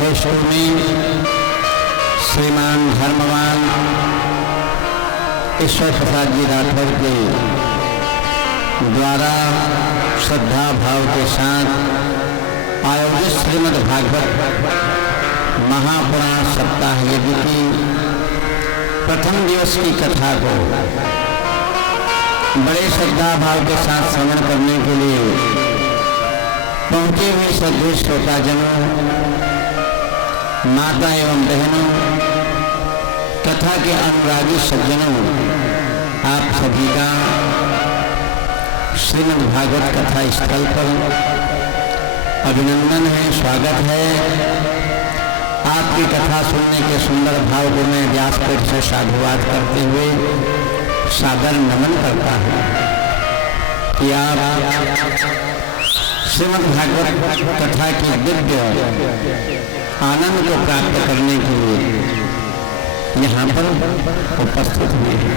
बटेश्वर में श्रीमान धर्मवान ईश्वर प्रसाद जी राठौर के द्वारा श्रद्धा भाव के साथ आयोजित श्रीमद् भागवत महापुराण सप्ताह यज्ञ की प्रथम दिवस की कथा को बड़े श्रद्धा भाव के साथ श्रवण करने के लिए पहुंचे हुए सभी श्रोताजनों, माता एवं बहनों, कथा के अनुरागी सज्जनों, आप सभी का श्रीमद् भागवत कथा स्थल पर अभिनंदन है, स्वागत है। आपकी कथा सुनने के सुंदर भाव को मैं व्यासपीठ से साधुवाद करते हुए सादर नमन करता हूँ कि आप श्रीमद् भागवत कथा की दिव्य आनंद को प्राप्त करने के लिए यहाँ पर उपस्थित हुए हैं।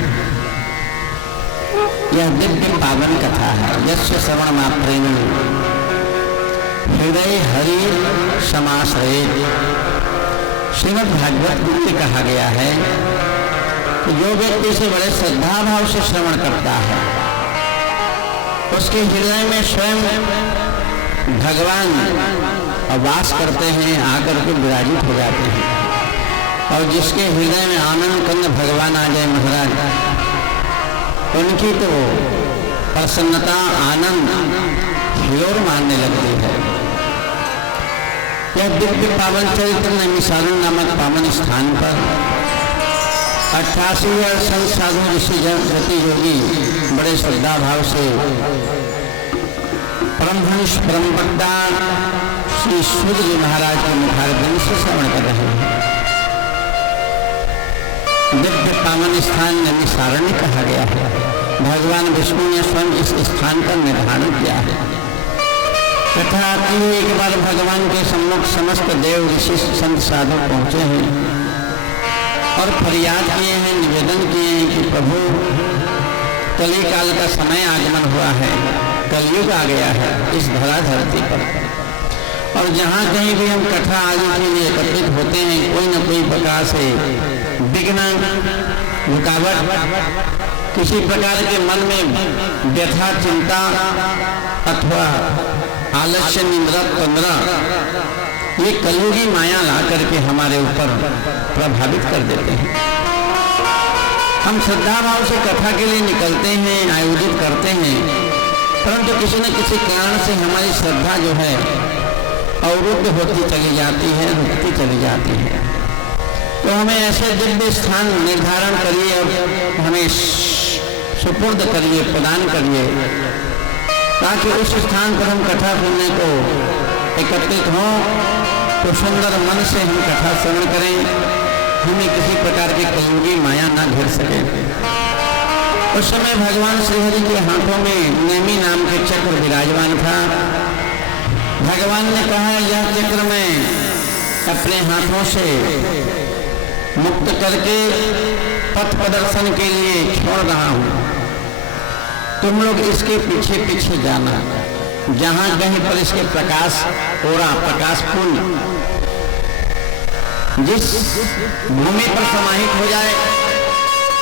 यह दिव्य पावन कथा है। यस्य श्रवण मात्रेण हृदय हरि समाश्रयेत्। श्रीमद् भागवत में कहा गया है कि जो व्यक्ति से बड़े श्रद्धा भाव से श्रवण करता है उसके हृदय में स्वयं भगवान वास करते हैं, आकर के विराजित हो जाते हैं। और जिसके हृदय में आनंद कंद भगवान आ जाए महाराज, उनकी तो प्रसन्नता आनंद हिलोर मानने लगती है। यह दिव्य पावन चरित्र नैमिषारण्य नामक पावन स्थान पर 88 संत साधु ऋषि जन गति योगी बड़े श्रद्धा भाव से परमहंस परम वक्ता श्री सूद जी महाराज के मुखारबिंद से श्रवण कर रहे हैं। दिव्य पावन स्थान नैमिषारण्य कहा गया है। भगवान विष्णु ने स्वयं इस स्थान का निर्धारण किया है। कथा आती है, एक बार भगवान के सम्मुख समस्त देव ऋषि संत साधु पहुंचे हैं और फरियाद किए हैं, निवेदन किए हैं कि प्रभु कली काल का समय आगमन हुआ है, कलयुग आ गया है इस धरा धरती पर। और जहाँ कहीं भी हम कथा आदि के लिए एकत्रित होते हैं, कोई न कोई प्रकार से विघ्न रुकावट, किसी प्रकार के मन में व्यथा चिंता अथवा आलस्य निंद्रा तंद्रा, ये कलयुगी माया ला करके हमारे ऊपर प्रभावित कर देते हैं। हम श्रद्धा भाव से कथा के लिए निकलते हैं, आयोजित करते हैं, परंतु किसी न किसी कारण से हमारी श्रद्धा जो है अवरुद्ध होती चली जाती है, रुकती चली जाती है। तो हमें ऐसे दिव्य स्थान निर्धारण करिए और हमें सुपुर्द करिए, प्रदान करिए, ताकि उस स्थान पर हम कथा सुनने को एकत्रित हों तो सुंदर मन से हम कथा श्रवण करें, हमें किसी प्रकार की कलयुगी माया ना घेर सके। उस समय भगवान श्रीहरि के हाथों में नेमी नाम के चक्र विराजमान था। भगवान ने कहा, यह चक्र मैं अपने हाथों से मुक्त करके पथ प्रदर्शन के लिए छोड़ रहा हूँ। तुम लोग इसके पीछे पीछे जाना, जहाँ कहीं पर इसके प्रकाश ओरा प्रकाश पुंज जिस भूमि पर समाहित हो जाए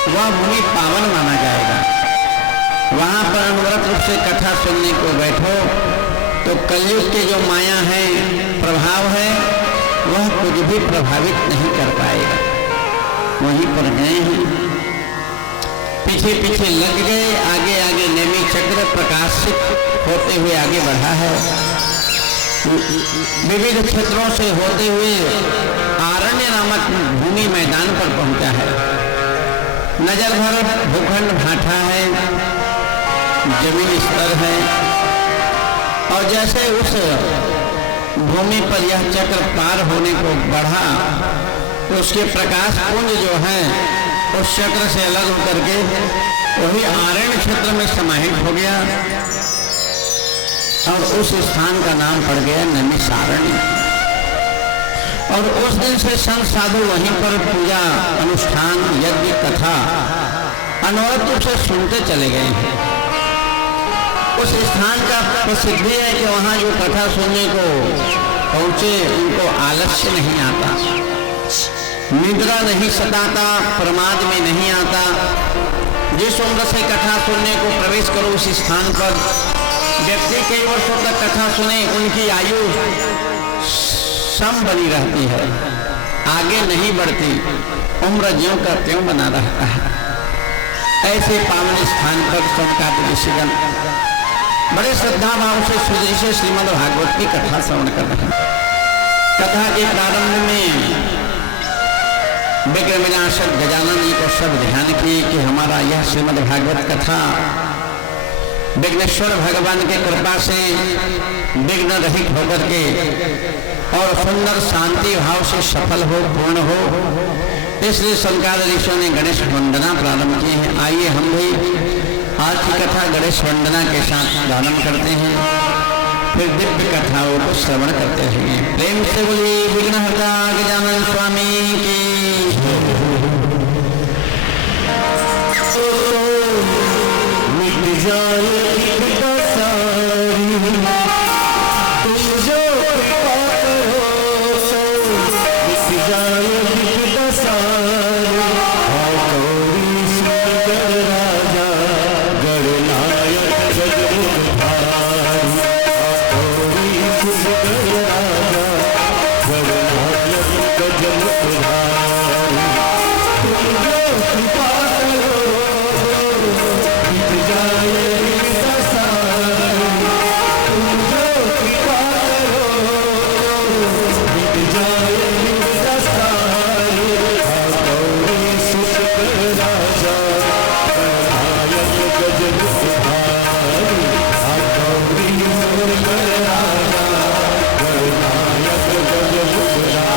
वह भूमि पावन माना जाएगा। वहां पर अनवरत रूप से कथा सुनने को बैठो तो कलयुग के जो माया है, प्रभाव है, वह कुछ भी प्रभावित नहीं कर पाएगा। वहीं पर गए हैं, पीछे पीछे लग गए, आगे आगे नेमी चक्र प्रकाशित होते हुए आगे बढ़ा है। विविध क्षेत्रों से होते हुए आरण्य नामक भूमि मैदान पर पहुंचा है। नजर भर भूखंड भाटा है, जमीन स्तर है, और जैसे उस भूमि पर यह चक्र पार होने को बढ़ा तो उसके प्रकाश पुंज जो है उस चक्र से अलग होकर के वही आरण्य क्षेत्र में समाहित हो गया और उस स्थान का नाम पड़ गया नैमिषारण्य। और उस दिन से संत साधु वहीं पर पूजा अनुष्ठान यज्ञ कथा अनवरत रूप से सुनते चले गए हैं। उस स्थान का प्रसिद्धि है कि वहाँ जो कथा सुनने को पहुंचे उनको आलस्य नहीं आता, निद्रा नहीं सताता, प्रमाद में नहीं आता। जिस उम्र से कथा सुनने को प्रवेश करो उस स्थान पर व्यक्ति कई वर्षों तक कथा सुने, उनकी आयु सम बनी रहती है, आगे नहीं बढ़ती, उम्र ज्यों का त्यों बना रहता है। ऐसे पावन स्थान पर सनकादिक ऋषिगण बड़े श्रद्धा भाव से सुदृढ़ से श्रीमद् भागवत की कथा श्रवण कर रहे हैं। कथा के प्रारंभ में विघ्न विनाशक गजानन जी को सब ध्यान किए कि हमारा यह श्रीमद् भागवत कथा विघ्नेश्वर भगवान के कृपा से विघ्न रहित होकर के और सुंदर शांति भाव से सफल हो, पूर्ण हो, इसलिए संकाल ऋषियों ने गणेश वंदना प्रारंभ की है। आइए हम भी आज की कथा गणेश वंदना के साथ प्रारंभ करते हैं, फिर दिव्य कथाओं को श्रवण करते हैं। प्रेम से बोलिए विघ्नहर्ता गजानन स्वामी की। मिट जाए विघ्न सारी, तुम जो कृपा करो सो मिट जाए विघ्न सारी। गौरी सुंदर राजा गणनायक जगमुखधारी, गौरी सुंदर राजा गणनायक जगमुखधारी। तुम जो कृपा करो मिट जाए विघ्न सारी, तुम जो कृपा करो मिट जाए विघ्न सारी। गौरी सुंदर राजा गणनायक गजमुखधारी, गौरी सुंदर राजा गणनायक गजमुखधारी।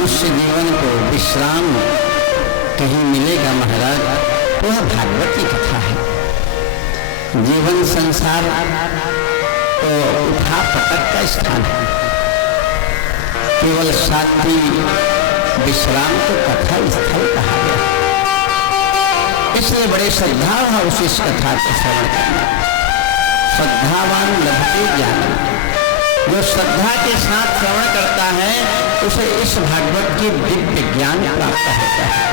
मनुष्य जीवन को विश्राम कहीं मिलेगा महाराज, तो वह भागवत की कथा है। जीवन संसार तो उठा पटक का स्थान है, केवल शांति विश्राम को कथा स्थल कहा गया। इसलिए बड़े श्रद्धा है उस कथा को श्रवण करना। श्रद्धावान लभते ज्ञान, जो श्रद्धा के साथ श्रवण करता है उसे इस भागवत की दिव्य ज्ञान प्राप्त होता है।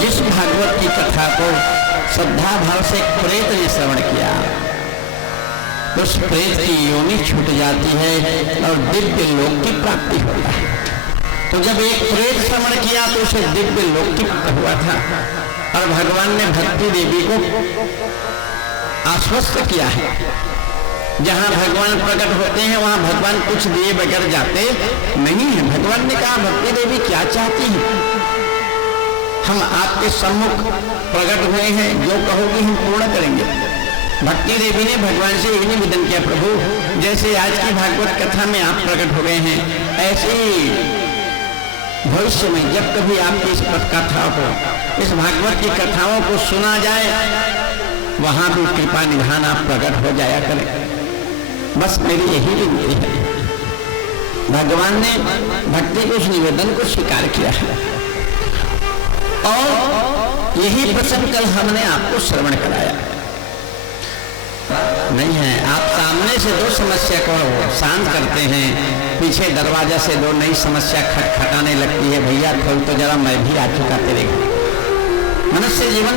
जिस भागवत की कथा को श्रद्धा भाव से प्रेत ने श्रवण किया, उस प्रेत की योनि छूट जाती है और दिव्य लोक की प्राप्ति होता है। तो जब एक प्रेत श्रवण किया तो उसे दिव्य लोक की प्राप्त हुआ था, और भगवान ने भक्ति देवी को आश्वस्त किया है। जहां भगवान प्रकट होते हैं वहां भगवान कुछ दिए बगैर जाते नहीं है। भगवान ने कहा, भक्ति देवी क्या चाहती है, हम आपके सम्मुख प्रकट हुए हैं, जो कहोगे हम पूर्ण करेंगे। भक्ति देवी ने भगवान से यही निवेदन किया, प्रभु जैसे आज की भागवत कथा में आप प्रकट हो गए हैं, ऐसे भविष्य में जब कभी आपकी इस कथा को, इस भागवत की कथाओं को सुना जाए, वहां भी कृपा निधान आप प्रकट हो जाया करें। बस मेरी यही विनती है। भगवान ने भक्ति के उस निवेदन को स्वीकार किया है, और यही प्रसंग कल हमने आपको श्रवण कराया नहीं है। आप सामने से दो समस्या को शांत करते हैं, पीछे दरवाजा से दो नई समस्या खटखटाने लगती है, भैया खोल तो जरा, मैं भी आ चुका तेरे घर। मनुष्य जीवन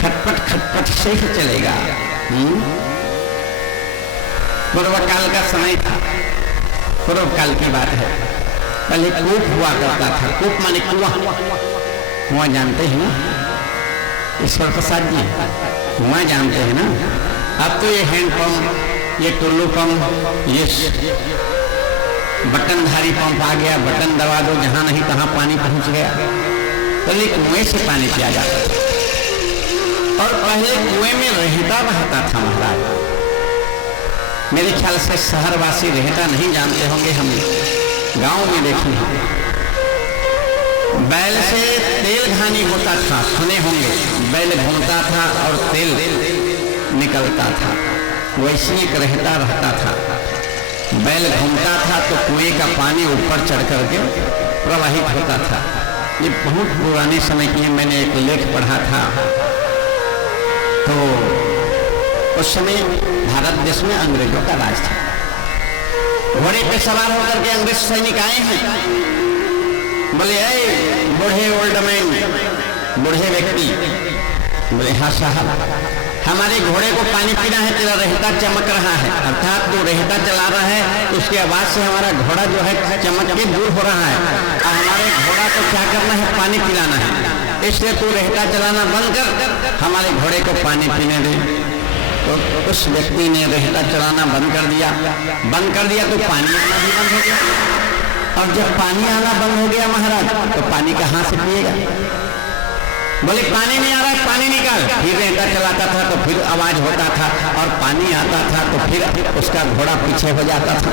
खटपट खटपट से ही चलेगा। पूर्व काल का समय था, पूर्व काल की बात है। पहले कूप हुआ करता था। कूप माने कुआं जानते हैं ना, ईश्वर प्रसाद जी कुआं जानते हैं ना। अब तो ये हैंडपंप, ये टुल्लू पंप, ये बटनधारी पंप आ गया, बटन दबा दो जहां नहीं तहां पानी पहुंच गया। पहले कुएं से पानी पिया जाता था, और पहले कुएं में रहता बहता था महाराज। मेरे ख्याल से शहरवासी रहता नहीं जानते होंगे, हम गांव में देखे हैं। बैल से तेल घानी होता था, सुने होंगे, बैल घूमता था और तेल निकलता था, वैसे एक रहता था। बैल घूमता था तो कुएं का पानी ऊपर चढ़ करके प्रवाहित होता था। ये बहुत पुराने समय की है, मैंने एक लेख पढ़ा था। तो उस समय भारत देश में अंग्रेजों का राज था। घोड़े पे सवार होकर के अंग्रेज सैनिक आए हैं, बोले बूढ़े ओल्ड मैन, बूढ़े व्यक्ति, बोले हाँ साहब, हमारे घोड़े को पानी पीना है, तेरा रहता चमक रहा है। अर्थात जो रहता चला रहा है उसकी आवाज से हमारा घोड़ा जो है चमक के दूर हो रहा है, और हमारे घोड़ा को क्या करना है, पानी पिलाना है। इसलिए तू रहता चलाना बंद कर, हमारे घोड़े को पानी पीने दे। तो उस व्यक्ति ने रहता चलाना बंद कर दिया तो पानी आना भी बंद हो गया। और जब पानी आना बंद हो गया महाराज, तो पानी कहाँ से पिएगा? बोले पानी नहीं आ रहा है, पानी निकाल। फिर रहता चलाता था तो फिर आवाज होता था, और पानी आता था तो फिर उसका घोड़ा पीछे हो जाता था।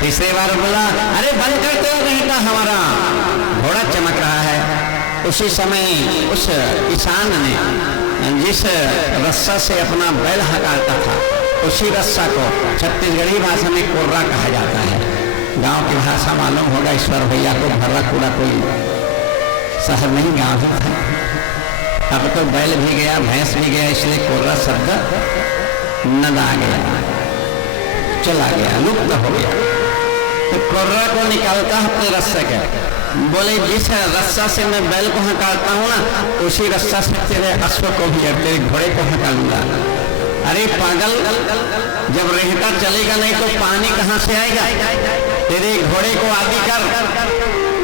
तीसरे बार बोला, अरे बंद कर दो, रहता हमारा घोड़ा चमक रहा है। उसी समय उस किसान ने जिस रस्सा से अपना बैल हटाता था, उसी रस्सा को छत्तीसगढ़ी भाषा में कोर्रा कहा जाता है। गांव की भाषा मालूम होगा ईश्वर भैया को, भर्रा कूड़ा कोई शहर नहीं गांव ही था। अब तो बैल भी गया, भैंस भी गया, इसलिए कोर्रा शब्द नदा गया, चला गया, लुप्त हो गया। तो कोर्रा को निकालता अपने रस्से के, बोले जिस रस्सा से मैं बैल को हटाता हूँ ना, उसी रस्सा से तेरे अश्व को भी, तेरे घोड़े को हटाऊंगा। अरे पागल, जब रहता चलेगा नहीं तो पानी कहाँ से आएगा? तेरे घोड़े को आदि कर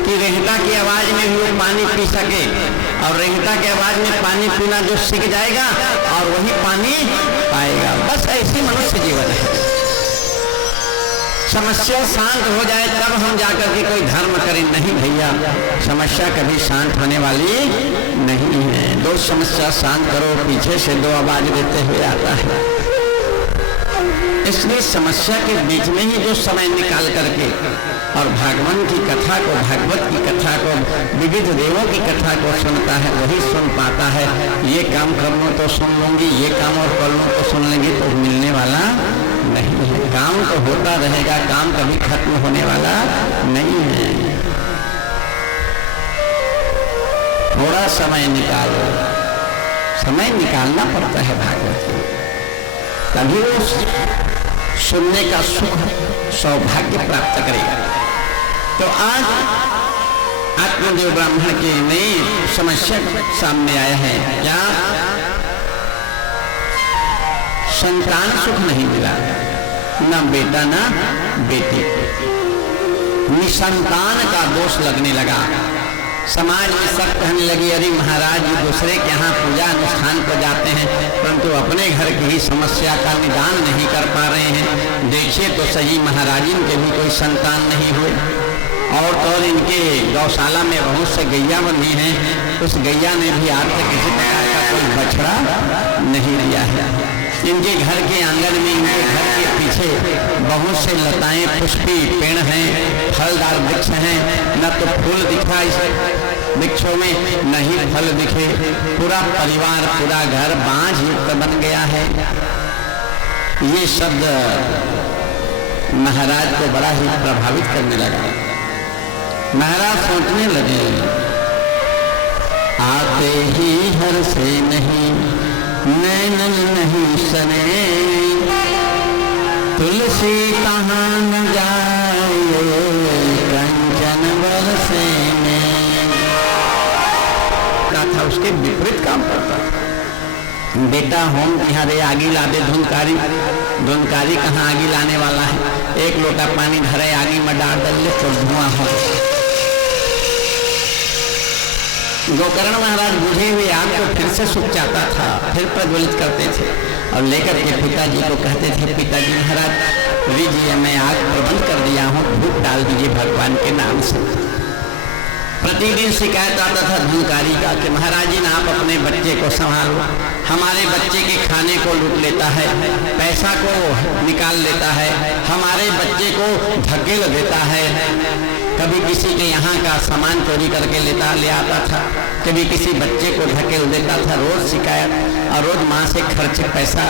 कि रहता की आवाज में भी पानी पी सके, और रहता की आवाज में पानी पीना जो सीख जाएगा और वही पानी पाएगा। बस ऐसी मनुष्य जीवन है। समस्या शांत हो जाए तब हम जाकर के कोई धर्म करें। नहीं भैया, समस्या कभी शांत होने वाली नहीं है। दो समस्या शांत करो, पीछे से दो आवाज देते हुए आता है। इसलिए समस्या के बीच में ही जो समय निकाल करके और भगवान की कथा को, भागवत की कथा को, विविध देवों की कथा को सुनता है वही सुन पाता है। ये काम कर लूँ तो सुन लूंगी, ये काम और कर लूँ तो सुन लेंगे, तो मिलने वाला नहीं है। काम तो होता रहेगा, काम कभी खत्म होने वाला नहीं है। थोड़ा समय निकालो, समय निकालना पड़ता है भागवत की, तभी वो सुनने का सुख सौभाग्य प्राप्त करेगा। तो आज आत्मदेव ब्राह्मण की नई समस्या सामने आया है। क्या संतान सुख नहीं मिला, न बेटा न बेटी, निसंतान का दोष लगने लगा। समाज में सब कहने लगी, अरे महाराज जी दूसरे के यहाँ पूजा अनुष्ठान पर जाते हैं परंतु अपने घर की ही समस्या का निदान नहीं कर पा रहे हैं। देखिए तो सही, महाराजिन के भी कोई संतान नहीं हुए, और इनके गौशाला में बहुत से गैया बनी हैं, उस गैया ने भी आज तक किसी प्रकार का कोई बछड़ा नहीं दिया है। इनके घर के आंगन में, इनके घर के पीछे बहुत से लताएं पुष्पी पेड़ हैं, फलदार वृक्ष हैं, न तो फूल दिखा इस वृक्षों में, न ही फल दिखे। पूरा परिवार, पूरा घर बांझ युक्त बन गया है। ये शब्द महाराज को बड़ा ही प्रभावित करने लगा। महाराज सोचने लगे, आते ही हर से नहीं, नैनन नहीं सने, तुलसी कहाँ न जाए, कंचन बरसे में। क्या था, उसके विपरीत काम करता। बेटा होम तिहारे आगी ला दे धुनकारी, धुनकारी कहाँ आगी लाने वाला है। एक लोटा पानी धरे आगी में डाल दे तो धुआं हो। गोकर्ण महाराज बुझे हुए आग को फिर से सूख जाता था, फिर प्रज्वलित करते थे और लेकर के पिताजी को कहते थे, पिताजी महाराज लीजिए मैं आग प्रबंध कर दिया हूँ, धूप डाल दीजिए भगवान के नाम से। प्रतिदिन शिकायत आता था धुनकारी का कि महाराज जी आप अपने बच्चे को संभालो, हमारे बच्चे के खाने को लूट लेता है, पैसा को निकाल लेता है, हमारे बच्चे को धकेल देता है। कभी किसी के यहाँ का सामान चोरी करके ले आता था, कभी किसी बच्चे को धकेल देता था। रोज शिकायत और रोज माँ से खर्च पैसा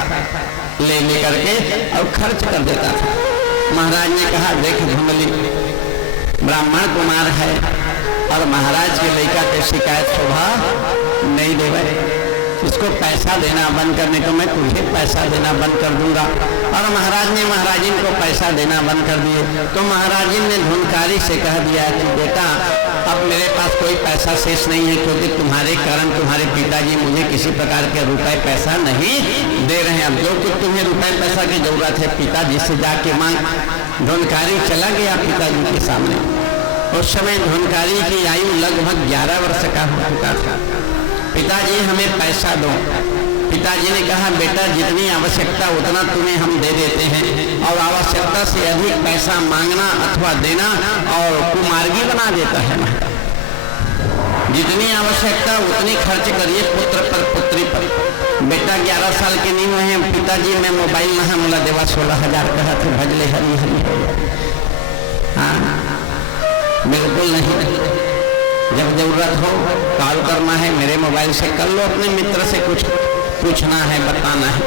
ले करके और खर्च कर देता था। महाराज ने कहा, देख धुमली ब्राह्मण कुमार है और महाराज के लड़का के शिकायत शोभा नहीं देवे, इसको पैसा देना बंद करने को मैं तुझे पैसा देना बंद कर दूंगा। और महाराज ने महाराजिन को पैसा देना बंद कर दिए। तो महाराजिन ने धुनकारी से कह दिया कि बेटा अब मेरे पास कोई पैसा शेष नहीं है, क्योंकि तुम्हारे कारण तुम्हारे पिताजी मुझे किसी प्रकार के रुपए पैसा नहीं दे रहे हैं। अब जो कुछ तुम्हें रुपए पैसा की जरूरत है पिताजी से जाके मांग। धुनकारी चला गया पिताजी के सामने। उस समय धुनकारी की आयु लगभग 11 वर्ष का हो चुका था। पिताजी हमें पैसा दो। पिताजी ने कहा, बेटा जितनी आवश्यकता उतना तुम्हें हम दे देते हैं, और आवश्यकता से अधिक पैसा मांगना अथवा देना और कुमार्गी बना देता है। जितनी आवश्यकता उतनी खर्च करिए पुत्र पर पुत्री पर। बेटा 11 साल के नहीं हुए हैं, पिताजी मैं मोबाइल नहा मुला देवा 16,000 कहा थे, भजले हरी हरी हो गया। हाँ बिल्कुल नहीं, जब जरूरत हो कॉल करना है मेरे मोबाइल से कर लो, अपने मित्र से कुछ पूछना है बताना है,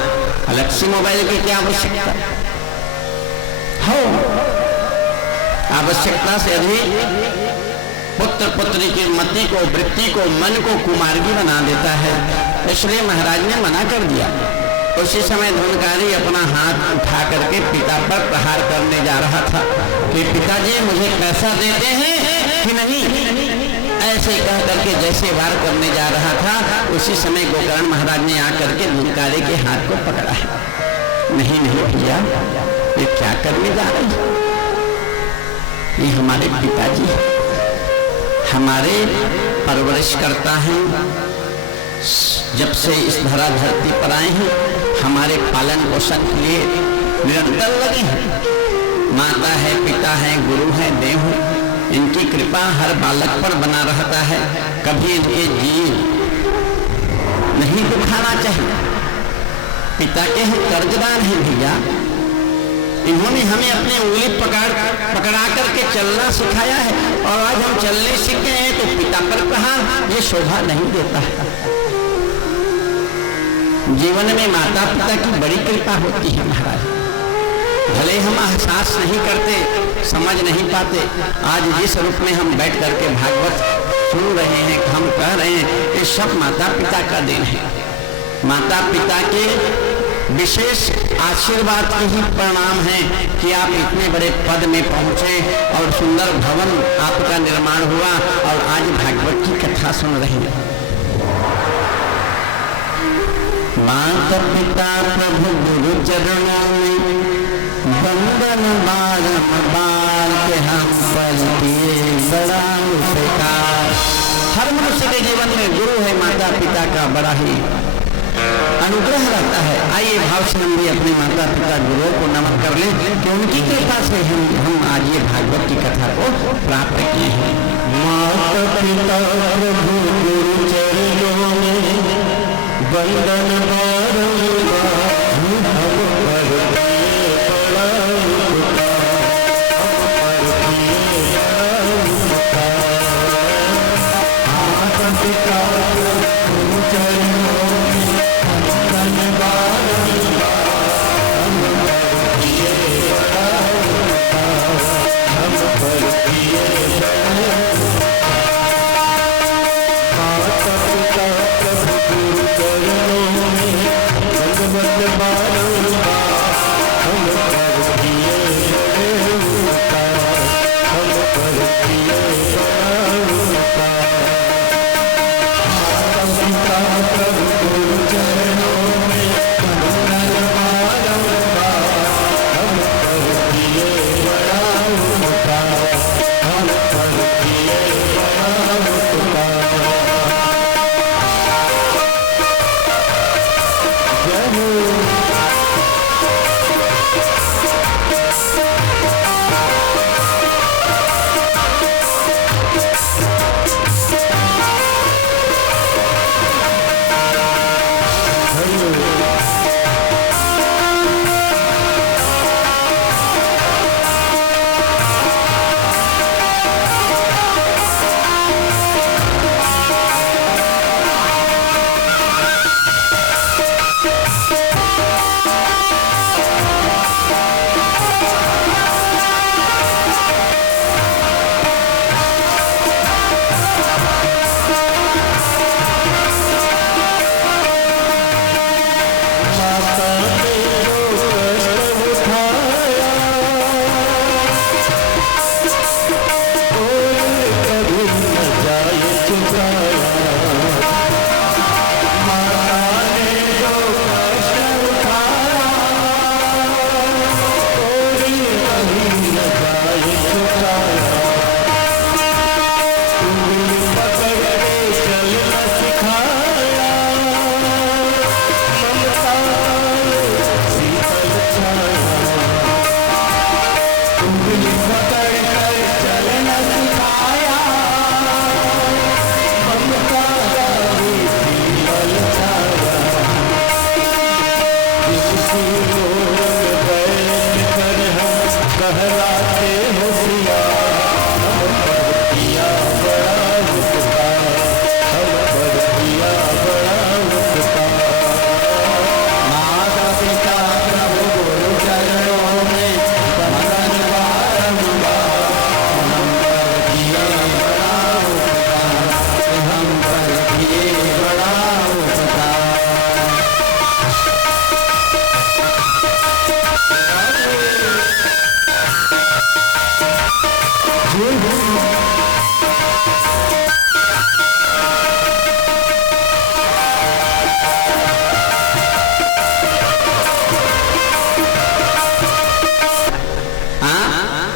अलग से मोबाइल की क्या आवश्यकता हो। आवश्यकता से अधिक पुत्र पुत्री की मति को, वृत्ति को, मन को कुमार्गी बना देता है। इसलिए महाराज ने मना कर दिया। उसी समय धुनकारी अपना हाथ उठा करके पिता पर प्रहार करने जा रहा था कि पिताजी मुझे पैसा देते हैं कि नहीं। ऐसे कह करके जैसे वार करने जा रहा था, उसी समय गोकर्ण महाराज ने आकर के धुनकारी के हाथ को पकड़ा है। नहीं नहीं भैया, ये क्या करने जा रहे हैं? ये हमारे पिताजी हमारे परवरिश करता है, जब से इस धरा धरती पर आए हैं हमारे पालन पोषण के लिए निरंतर लगे हैं। माता है, पिता है, गुरु है, देव है, इनकी कृपा हर बालक पर बना रहता है। कभी इनके जीव नहीं दुखाना चाहिए। पिता के हम कर्जदार हैं भैया, इन्होंने हमें अपनी उंगली पकड़ा करके चलना सिखाया है, और आज हम चलने सीख गए हैं तो पिता पर प्रहार, ये शोभा नहीं देता है। जीवन में माता पिता की बड़ी कृपा होती है महाराज। भले हम एहसास नहीं करते, समझ नहीं पाते, आज जिस रूप में हम बैठ करके भागवत सुन रहे हैं, हम कह रहे हैं, ये सब माता पिता का देन है। माता पिता के विशेष आशीर्वाद के ही परिणाम है कि आप इतने बड़े पद में पहुंचे और सुंदर भवन आपका निर्माण हुआ और आज भागवत की कथा सुन रहे हैं। माता पिता प्रभु गुरु चरणों में वंदन बारंबार के हम पर किए बड़ा उपकार। हर मनुष्य के जीवन में गुरु है माता पिता का बड़ा ही अनुग्रह रहता है। आइए भाव से हम भी अपने माता पिता गुरुओं को नमन कर लें कि उनकी कृपा से हम आज ये भागवत की कथा को प्राप्त किए हैं। माता पिता प्रभु गुरु चरणों में वंदन बारंबार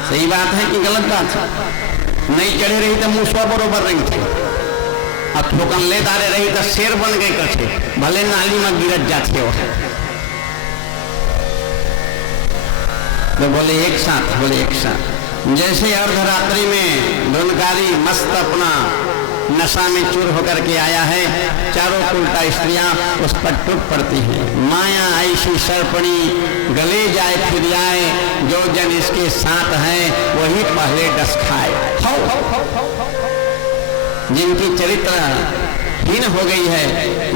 सही बात है कि गलत बात है? नहीं चढ़े रही तो मूसवा बरोबर रही थी, अब ठोकन ले दारे रही तो शेर बन गए कछे, भले नाली में गिरत जाते हो। तो बोले एक साथ, बोले एक साथ। जैसे अर्धरात्रि में धुनकारी मस्त अपना नशा में चूर होकर के आया है, चारों उल्टा स्त्रियां उस पर टूट पड़ती हैं। माया ऐसी सर्पणी गले जाए फिर आए, जो जन इसके साथ है वही पहले डस खाए। जिनकी चरित्र हीन हो गई है,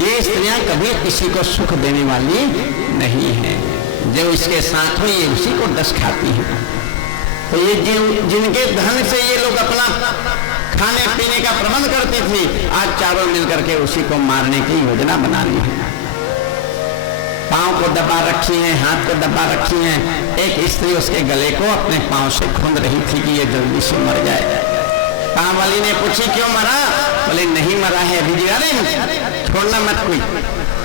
ये स्त्रियां कभी किसी को सुख देने वाली नहीं है। जो इसके साथ हो ये उसी को डस खाती है। तो ये जिनके धन से ये लोग अपना खाने पीने का प्रबंध करती थी, आज चारों मिलकर के उसी को मारने की योजना बना ली है। पांव को दबा रखी है, हाथ को दबा रखी है। एक स्त्री उसके गले को अपने पांव से खूंद रही थी कि ये जल्दी से मर जाए। पांव वाली ने पूछी क्यों मरा? बोले नहीं मरा है अभी जी। अरे छोड़ना मत, कोई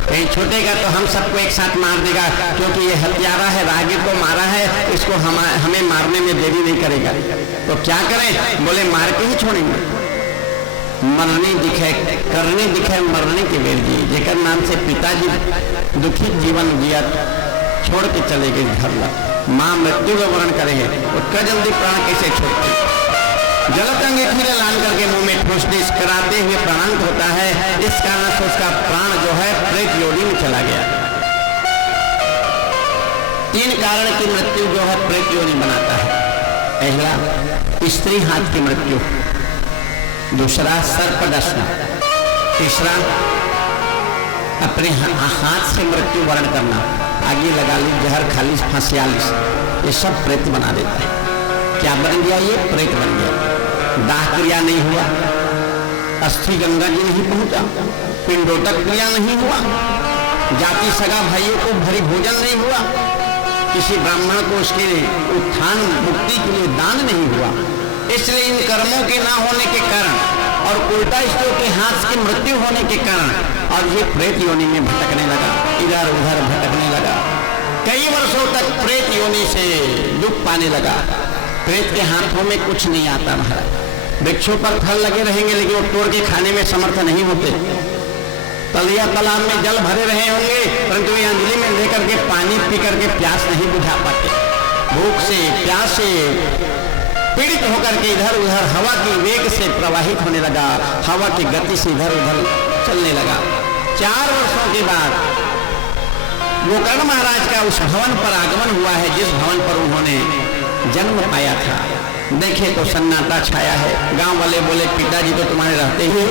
कहीं छूटेगा तो हम सबको एक साथ मार देगा, क्योंकि ये हत्यारा है, रागिर को मारा है, इसको हमें मारने में देरी नहीं करेगा। तो क्या करें? बोले मार के ही छोड़ेंगे। मरने दिखे करने दिखे मरने के बेर जी, जेकर नाम से पिताजी दुखी जीवन जिया छोड़ के चले गए घर ला, माँ मृत्यु का वर्ण करेंगे, उसका जल्दी प्राण कैसे छोड़ते? गलत अंगीठी लान करके मुंह में ठूस कराते हुए प्राणांत होता है। इस कारण से उसका प्राण जो है प्रेत योनि में चला गया। 3 कारण की मृत्यु जो है प्रेत योनि बनाता है। पहला स्त्री हाथ की मृत्यु, दूसरा सर्प डसना, तीसरा अपने हाथ से मृत्यु वर्ण करना, आगे लगा ली, जहर खा ली, फांसी ली, ये सब प्रेत बना देता है। क्या बन गया? ये प्रेत बन गया। दाह क्रिया नहीं हुआ, अस्थि गंगा जी नहीं पहुंचा, पिंडोटक क्रिया नहीं हुआ, जाति सगा भाइयों को भरी भोजन नहीं हुआ, किसी ब्राह्मण को उसके उत्थान मुक्ति के लिए दान नहीं हुआ। इसलिए इन कर्मों के ना होने के कारण और उल्टा स्त्रियों के हाथ की मृत्यु होने के कारण और ये प्रेत योनि में भटकने लगा, इधर उधर भटकने लगा। कई वर्षों तक प्रेत योनि से दुख पाने लगा। प्रेत के हाथों में कुछ नहीं आता महाराज। वृक्षों पर फल लगे रहेंगे लेकिन वो तोड़ के खाने में समर्थ नहीं होते। तलिया तालाब में जल भरे रहे होंगे परंतु ये अंजलि में लेकर के पानी पी करके प्यास नहीं बुझा पाते। भूख से प्यास से पीड़ित होकर के इधर उधर हवा की वेग से प्रवाहित होने लगा, हवा की गति से इधर उधर चलने लगा। 4 वर्षों के बाद गोकर्ण महाराज का उस भवन पर आगमन हुआ है जिस भवन पर उन्होंने जन्म पाया था। देखे तो सन्नाटा छाया है। गांव वाले बोले पिताजी तो तुम्हारे रहते ही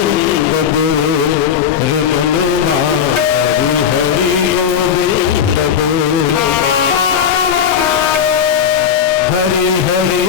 हरे हरे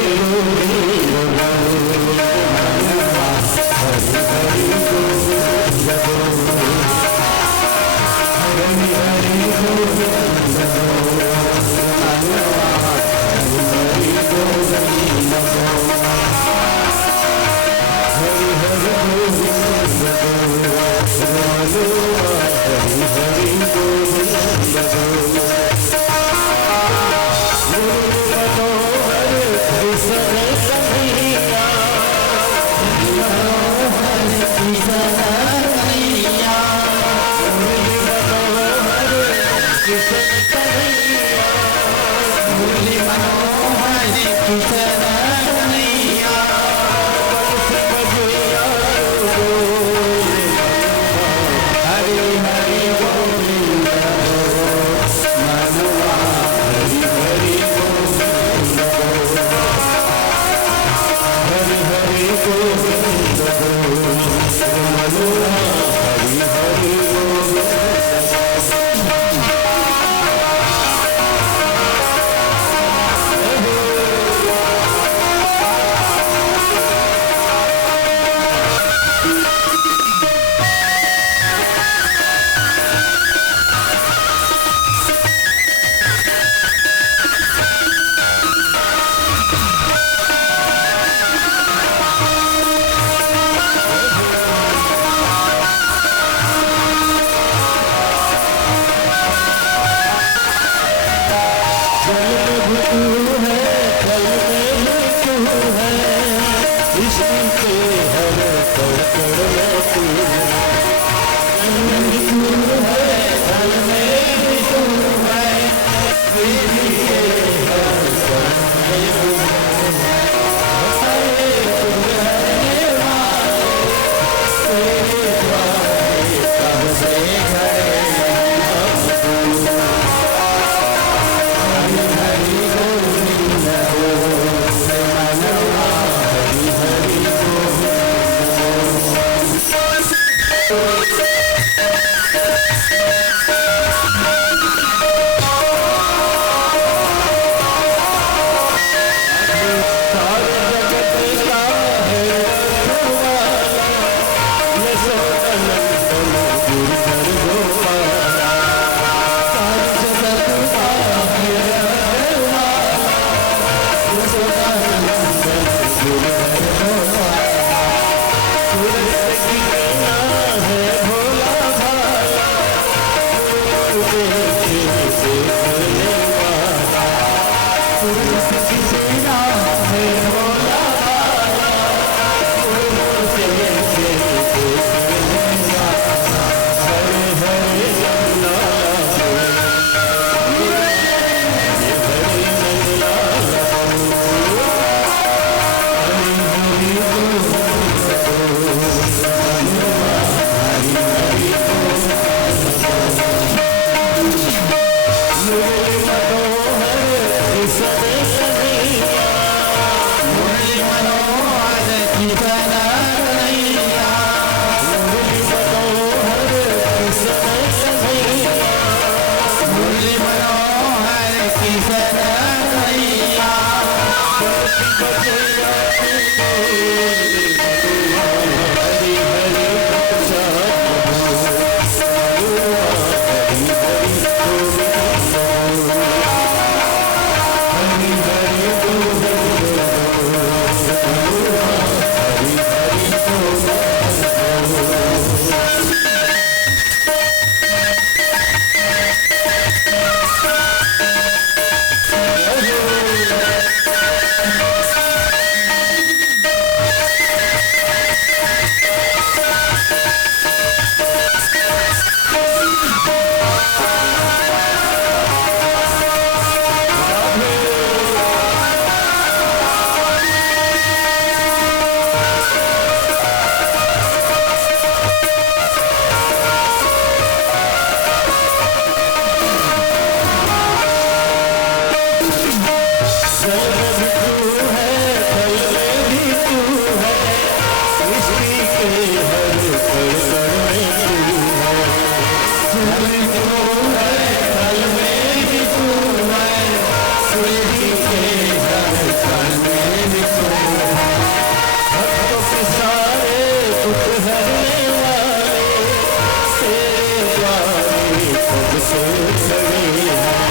सबसे बड़े हैं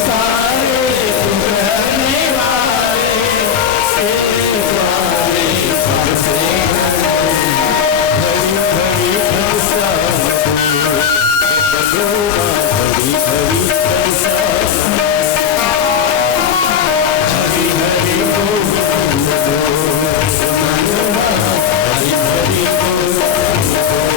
सारे रहने वाले वाले सबसे हरी हरी फलसा हरी हरी फलसा हरी हरी गोविंद हरी हरी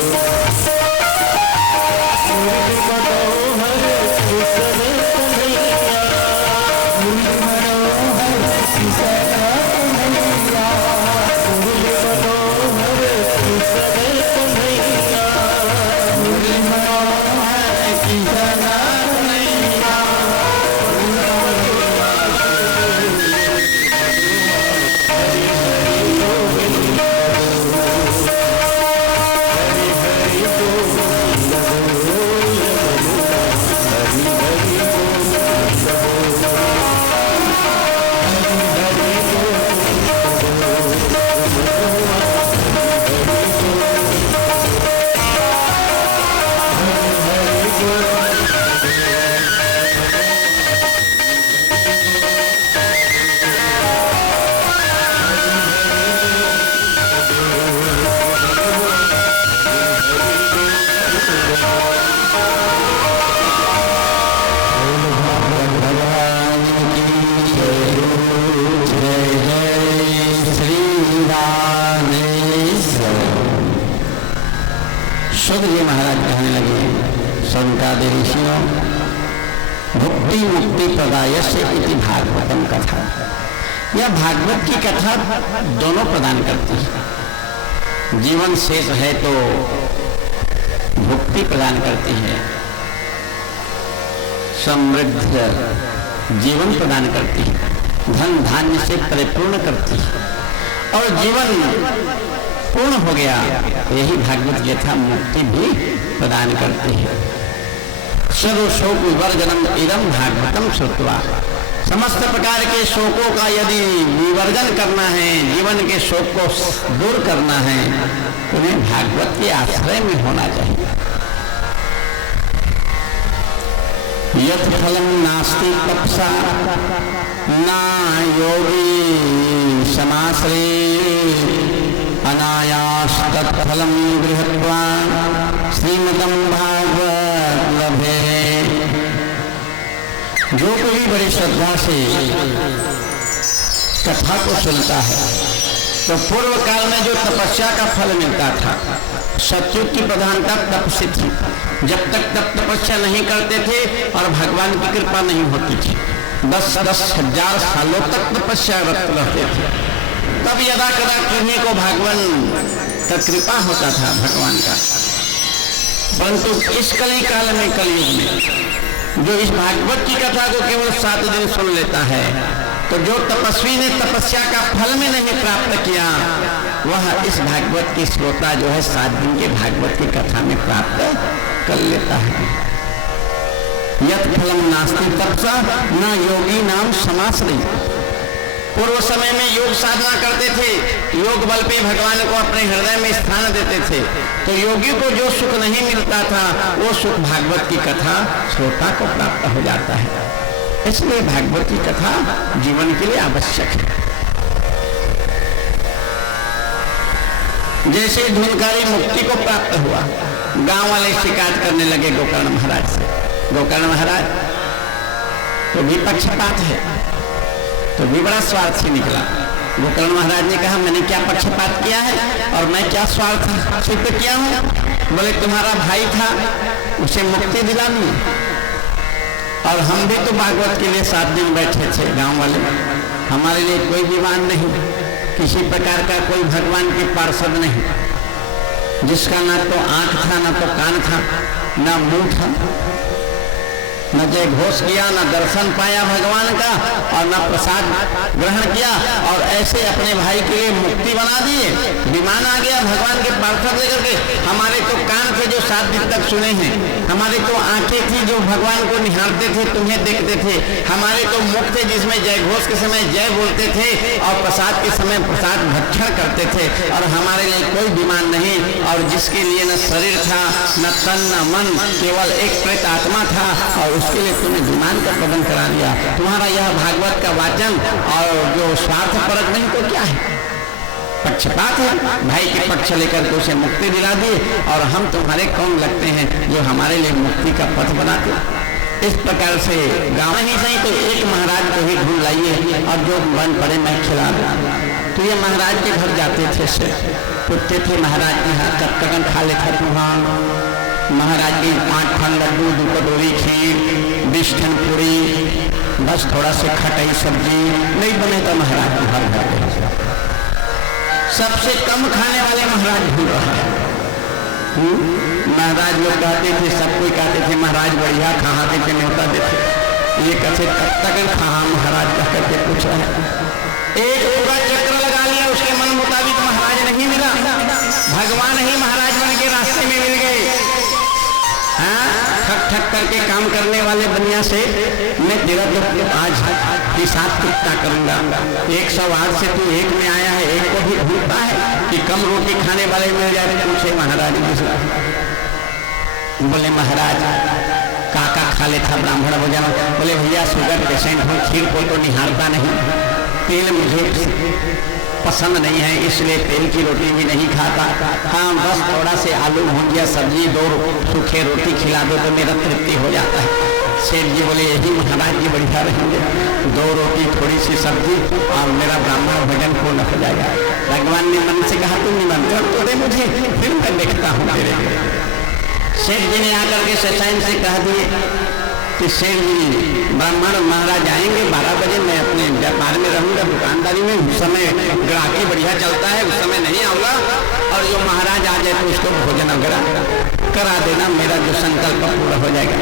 शुद्ध जी महाराज कहने लगे, सनकादि ऋषियों, भुक्ति मुक्ति प्रदायस्य इति भागवतम कथा। यह भागवत की कथा दोनों प्रदान करती है। जीवन शेष है तो भुक्ति प्रदान करती है, समृद्ध जीवन प्रदान करती है, धन धान्य से परिपूर्ण करती है, और जीवन पूर्ण हो गया, यही भागवत कथा मुक्ति भी प्रदान करती है। सर्व शोक विवर्जनम इदम भागवतम श्रुत्वा। समस्त प्रकार के शोकों का यदि विवर्जन करना है, जीवन के शोक को दूर करना है, तो उन्हें भागवत के आश्रय में होना चाहिए। यत् फलम नास्ति तपसा ना योगी समाश्रे अनायास तत्फलम गृहत्वा श्रीमदं भागवत लभे। जो कोई बड़ी श्रद्धा से कथा को सुनता है तो पूर्व काल में जो तपस्या का फल मिलता था, सत्युग की प्रधानता तप से थी। जब तक तपस्या नहीं करते थे और भगवान की कृपा नहीं होती थी, 10,000 सालों तक तपस्यारत रहते थे, तब यदा कदा किन्हीं को भगवान का कृपा होता था, भगवान का। परंतु इस कली काल में, कलयुग में, जो इस भागवत की कथा को केवल 7 दिन सुन लेता है, तो जो तपस्वी ने तपस्या का फल में नहीं प्राप्त किया, वह इस भागवत की श्रोता जो है 7 दिन के भागवत की कथा में प्राप्त कर लेता है। यत् फलम नास्ति तपसा न योगी नाम समाश्रय। पूर्व समय में योग साधना करते थे, योग बल पे भगवान को अपने हृदय में स्थान देते थे, तो योगी को जो सुख नहीं मिलता था, वो सुख भागवत की कथा श्रोता को प्राप्त हो जाता है। इसलिए भागवत की कथा जीवन के लिए आवश्यक है। जैसे धूलकारी मुक्ति को प्राप्त हुआ, गांव वाले शिकायत करने लगे गोकर्ण महाराज से, गोकर्ण महाराज तो भी पक्षपात है, तो भी बड़ा स्वार्थी निकला। गोकर्ण महाराज ने कहा, मैंने क्या पक्षपात किया है और मैं क्या स्वार्थ सिद्ध किया हूँ? बोले, तुम्हारा भाई था, उसे मुक्ति दिलानी, और हम भी तो भागवत के लिए 7 दिन बैठे थे गांव वाले, हमारे लिए कोई विमान नहीं, किसी प्रकार का कोई भगवान के पार्षद नहीं, जिसका ना तो आंख था, ना तो कान था, ना मुंह था, न जय घोष किया, न दर्शन पाया भगवान का, और न प्रसाद ग्रहण किया, और ऐसे अपने भाई के लिए मुक्ति बना दिए। विमान आ गया भगवान के पार्षद लेकर के। हमारे तो कान थे जो 7 दिन तक सुने हैं, हमारे तो आंखें थी जो भगवान को निहारते थे, तुम्हें देखते थे, हमारे तो मुख थे जिसमें जय घोष के समय जय बोलते थे और प्रसाद के समय प्रसाद भक्षण करते थे, और हमारे लिए कोई विमान नहीं, और जिसके लिए न शरीर था, न तन, न मन, केवल एक प्रेत आत्मा था, और उसके लिए तुमने विमान का प्रबंध करा दिया। तुम्हारा यह भागवत का वाचन और जो स्वार्थ परक नहीं तो क्या है, पक्षपात है। भाई के पक्ष लेकर के उसे मुक्ति दिला दिए, और हम तुम्हारे कौन लगते हैं जो हमारे लिए मुक्ति का पथ बनाते। इस प्रकार से गाँव ही सही तो एक महाराज को ही ढूंढ लाइए, और जो बन पड़े मैं खिला दूं। तो ये महाराज के घर जाते थे, से पूछते थे महाराज के यहाँ कटकटन खा लेता तू? हाँ। महाराज की 5 ठन लड्डू, 2 कटोरी खीर, 20 ठन पूरी, बस थोड़ा सा खटाई सब्जी नहीं बने तो महाराज के घर गए। सबसे कम खाने वाले महाराज ढूंढ रहा है। महाराज लोग कहते थे, सब कोई कहते थे महाराज बढ़िया कहाँ के न्योता देते, ये कैसे कब तक कहाँ महाराज कह करके पूछ रहे हैं। एक पूरा चक्र लगा लिया, उसके मन मुताबिक महाराज नहीं मिला, भगवान ही महाराज बन के रास्ते में मिल गए। हाँ, ठक ठक करके काम करने वाले बनिया से मैं तेरा तो आज हिसाब कितना करूंगा, 108 से तू 1 में आया है, 1 को भी ढूंढता है कि कम रोटी खाने वाले मिल जाए। पूछे महाराज जी, बोले महाराज काका खा लेता ब्राह्मण भोजन? बोले भैया शुगर पेशेंट हूँ, खीर को तो निहारता नहीं, तेल मुझे पसंद नहीं है, इसलिए तेल की रोटी भी नहीं खाता। हाँ, बस थोड़ा से आलू भुजिया सब्जी 2 सूखे रोटी खिला दो तो मेरा तृप्ति हो जाता है। सेठ जी बोले यही महाराज जी बढ़िया रहेंगे, 2 रोटी थोड़ी सी सब्जी और मेरा ब्राह्मण भोजन पूर्ण हो जाएगा। भगवान ने मन से कहा तुम निमंत्रण तो दे मुझे, फिर मैं देखता हूँ तेरे। सेठ जी ने आकर के सचाइन से कह दिए कि सेठ जी ब्राह्मण महाराज आएंगे 12 बजे, मैं अपने व्यापार में रहूंगा, दुकानदारी में, उस समय ग्राहकी बढ़िया चलता है, उस समय नहीं आऊंगा, और जो महाराज आ जाए तो उसको भोजन वगैरह करा देना, मेरा जो संकल्प पूरा हो जाएगा।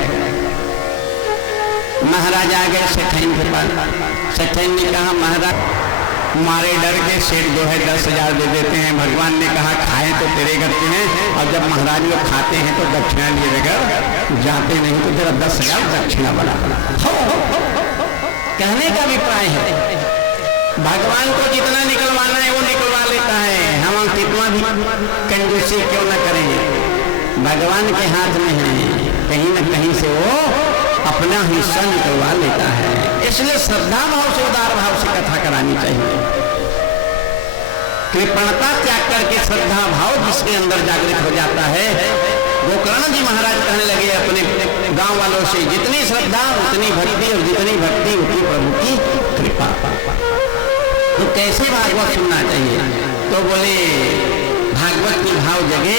महाराज आ गए सेठैन के पास। सेठैन ने कहा महाराज मारे डर के सेठ जो है 10,000 दे देते हैं, भगवान ने कहा खाए तो तेरे घर के हैं, और जब महाराज लोग खाते हैं तो दक्षिणा लिए बगैर जाते नहीं तो तेरा 10,000 दक्षिणा बना। कहने का अभिप्राय है भगवान को जितना निकलवाना है वो निकलवा लेता है, हम कितना भी कंजूसी क्यों न करेंगे, भगवान के हाथ में है, कहीं न कहीं से वो अपना हिस्सा निकलवा लेता है। इसलिए श्रद्धा भाव से, उदार भाव से कथा करानी चाहिए। कृपणता त्याग करके श्रद्धा भाव जिसके अंदर जागृत हो जाता है। गोकर्ण जी महाराज कहने लगे अपने गांव वालों से, जितनी श्रद्धा उतनी भक्ति, और जितनी भक्ति उतनी प्रभु की कृपा। तो कैसे भागवत सुनना चाहिए? तो बोले भागवत की भाव जगे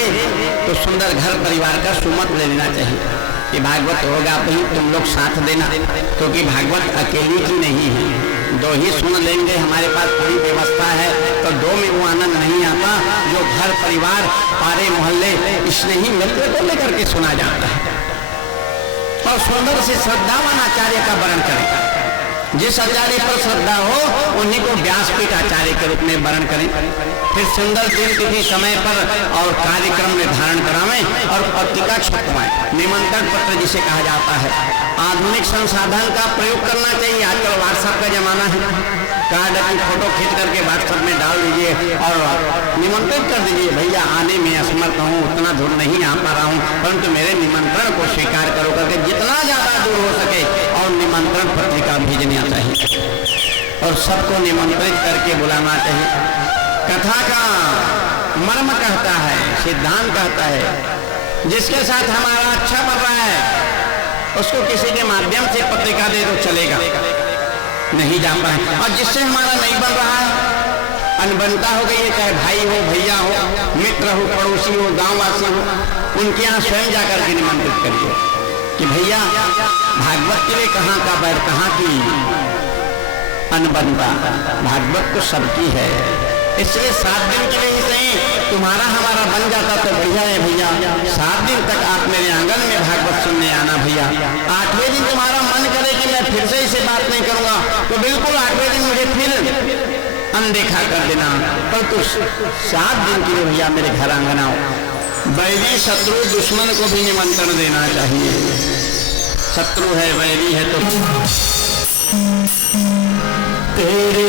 तो सुंदर घर परिवार का सुमत ले लेना चाहिए कि भागवत होगा भाई तुम लोग साथ देना, क्योंकि भागवत अकेली की नहीं है, 2 ही सुन लेंगे, हमारे पास पूरी व्यवस्था है तो 2 में वो आनंद नहीं आता जो घर परिवार पारे मोहल्ले इसने ही मिलकर को लेकर के सुना जाता है। और सुंदर से श्रद्धावान आचार्य का वर्ण करें, जिस आचार्य पर श्रद्धा हो उन्हीं को व्यासपीठ आचार्य के रूप में वर्ण करें। फिर सुंदर दिन तिथि समय पर और कार्यक्रम निर्धारण करावें और पत्रिका छपवाएं, निमंत्रण पत्र जिसे कहा जाता है। आधुनिक संसाधन का प्रयोग करना चाहिए, आजकल व्हाट्सएप का जमाना है, कार्ड की फोटो खींच करके व्हाट्सएप में डाल दीजिए और निमंत्रित कर दीजिए, भैया आने में असमर्थ हूँ, उतना दूर नहीं आ पा रहा हूँ, परंतु मेरे निमंत्रण को स्वीकार करो करके जितना ज्यादा दूर हो सके और निमंत्रण पत्रिका भेजना चाहिए और सबको निमंत्रित करके बुलाना चाहिए। कथा का मर्म कहता है, सिद्धांत कहता है, जिसके साथ हमारा अच्छा बन रहा है उसको किसी के माध्यम से पत्रिका दे दो चलेगा, नहीं जा पाए, और जिससे हमारा नहीं बन रहा है, अनबनता हो गई है, चाहे भाई हो, भैया हो, मित्र हो, पड़ोसी हो, गांववासी हो, उनके यहाँ स्वयं जाकर के निमंत्रित करिए कि भैया भागवत के लिए कहाँ का बैर, कहाँ की अनबनता, भागवत तो सबकी है, इसलिए 7 दिन के लिए सही तुम्हारा हमारा बन जाता तो बढ़िया है भैया, 7 दिन तक आप मेरे आंगन में भागवत सुनने आना भैया। 8वें दिन तुम्हारा मन करे कि मैं फिर से इसे बात नहीं करूंगा तो बिल्कुल 8वें दिन मुझे फिर अनदेखा कर देना, परंतु 7 दिन के लिए भैया मेरे घर आंगन आओ। वैरी शत्रु दुश्मन को भी निमंत्रण देना चाहिए। शत्रु है वैरी है तो तेरे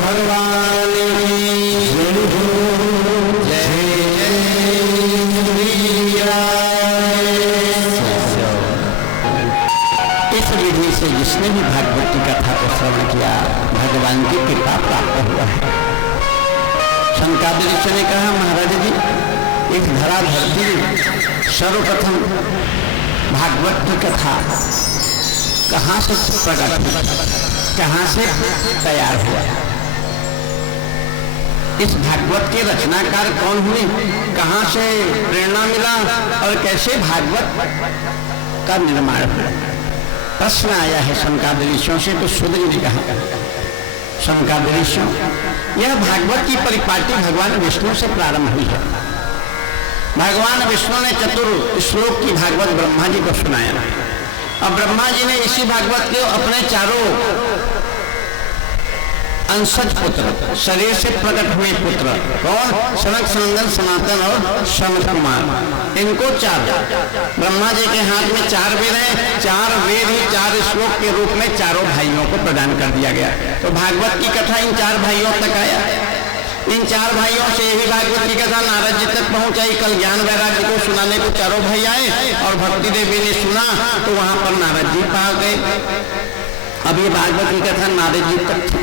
भगवान इस विधि से जिसने भी भागवत की कथा को श्रवण किया भगवान की कृपा प्राप्त हुआ है। शंकादिक ऋषि ने कहा महाराज जी इस धरा धरती सर्वप्रथम भागवत की कथा कहाँ से प्रकट हुआ, कहाँ से तैयार हुआ, इस भागवत के रचनाकार कौन हुए, कहाँ से प्रेरणा मिला और कैसे भागवत का निर्माण हुआ। प्रश्न आया है शंकादिक ऋषियों से। तो सूत जी ने कहा शंकादिक ऋषियों यह भागवत की परिपाटी भगवान विष्णु से प्रारंभ हुई है। भगवान विष्णु ने चतुर श्लोक की भागवत ब्रह्मा जी को सुनाया और ब्रह्मा जी ने इसी भागवत को अपने चारों अंशज पुत्र शरीर से प्रकट हुए पुत्र कौन सनक सनंदन सनातन और सनत कुमार इनको चार ब्रह्मा जी के हाथ में चार वेद हैं। चार वेद ही चार श्लोक के रूप में चारों भाइयों को प्रदान कर दिया गया। तो भागवत की कथा इन चार भाइयों तक आया। इन चार भाइयों से यही भागवत की कथा नारद जी तक पहुंचाई। कल ज्ञान वैराग्य को सुनाने को चारों भाई आए और भक्ति देवी ने सुना तो वहां पर नारद जी पहुंच गए। अब ये भागवत की कथा नारद जी तक थी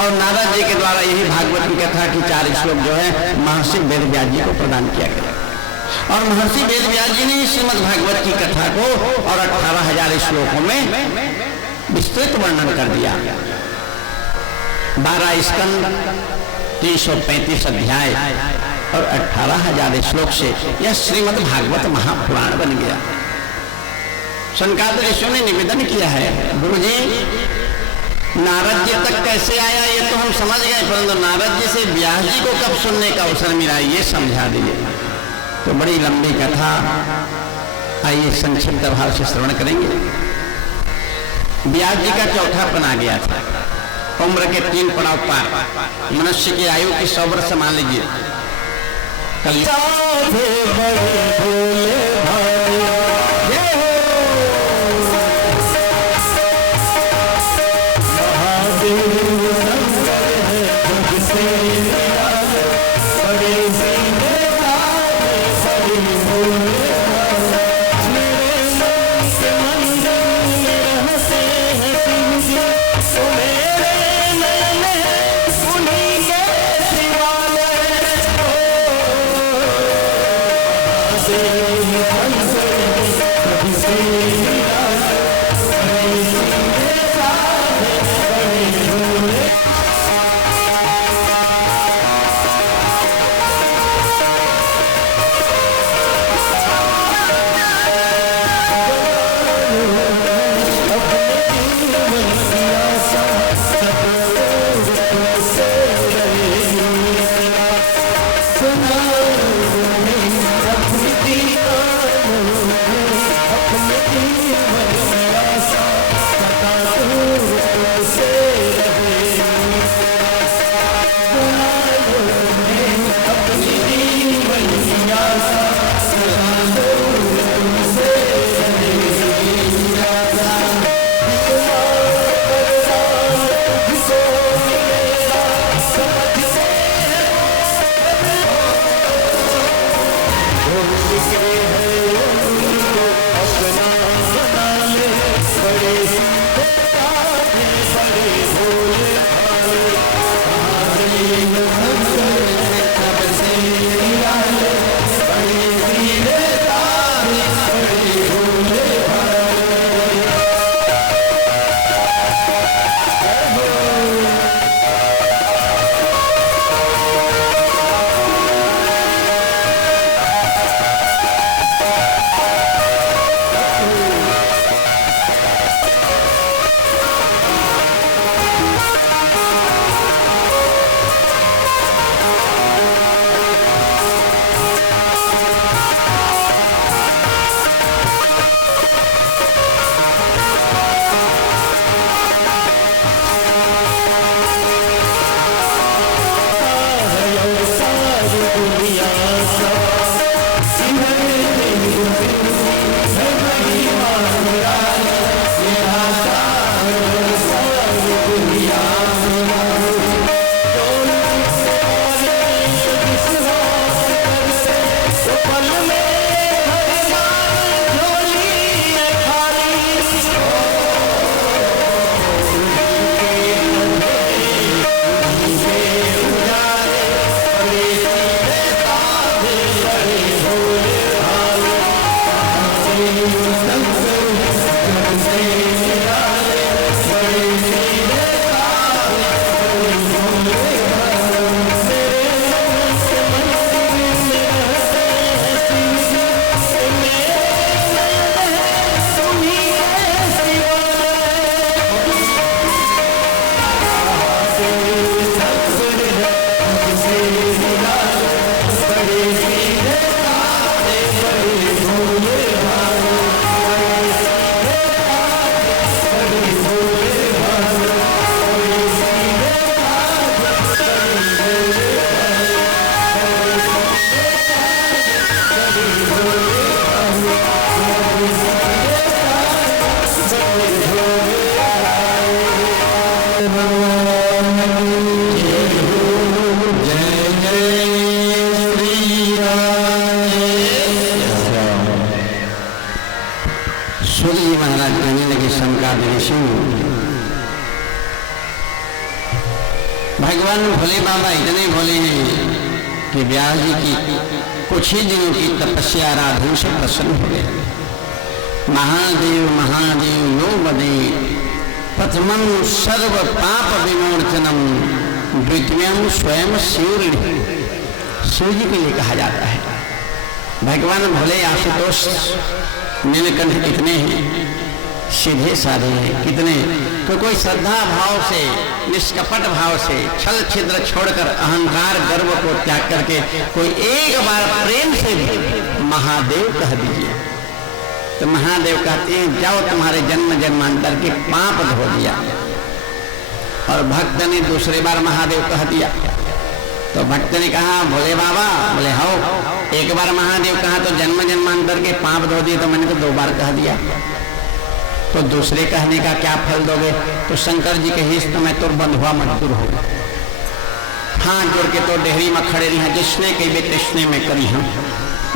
और नारद जी के द्वारा यही भागवत की कथा की चार श्लोक जो है महर्षि वेद व्यास जी को प्रदान किया गया और महर्षि वेद व्यास जी ने श्रीमद् भागवत की कथा को और 18,000 श्लोकों में विस्तृत वर्णन कर दिया। 12 स्कंद 335 अध्याय और 18,000 श्लोक से यह श्रीमद् भागवत महापुराण बन गया। शंकादिक ऋषियों ने निवेदन किया है गुरुजी नारद जी तक कैसे आया ये तो हम समझ गए, परंतु नारद जी से व्यास जी को कब सुनने का अवसर मिला ये समझा दीजिए। तो बड़ी लंबी कथा, आइए संक्षिप्त भाव से श्रवण करेंगे। व्यास जी का चौथापन आ गया था। उम्र के 3 पड़ाव पार। मनुष्य की आयु की 100 वर्ष मान लीजिए। से महाराज कहने लगे शंकादिनी ऋषि, भगवान भोले बाबा इतने भोले हैं कि व्यास जी की कुछ ही दिनों की तपस्या राधु से प्रसन्न हो गए। महादेव महादेव यो बदे प्रथमं सर्व पाप विमोचनम द्वितीयं स्वयं शिव जी के लिए कहा जाता है। भगवान भोले आशुतोष नीलकंठ कितने हैं, सीधे साधे हैं कितने, तो कोई श्रद्धा भाव से निष्कपट भाव से छल छिद्र छोड़कर अहंकार गर्व को त्याग करके कोई एक बार प्रेम से भी महादेव कह दीजिए तो महादेव कहते हैं जाओ तुम्हारे जन्म जन्मांतर के पाप धो दिया। और भक्त ने दूसरे बार महादेव कह दिया तो भक्त ने कहा भोले बाबा, बोले हो एक बार महादेव कहा तो जन्म जन्मांतर के पाप धो दिए, तो मैंने तो 2 बार कह दिया, तो दूसरे कहने का क्या फल दोगे? तो शंकर जी के हिस्से में तो बंधुआ मजदूर होगा, हाथ जोड़ के तो डेहरी में खड़े रही हैं, जिसने कई बे कृष्ण में करी हम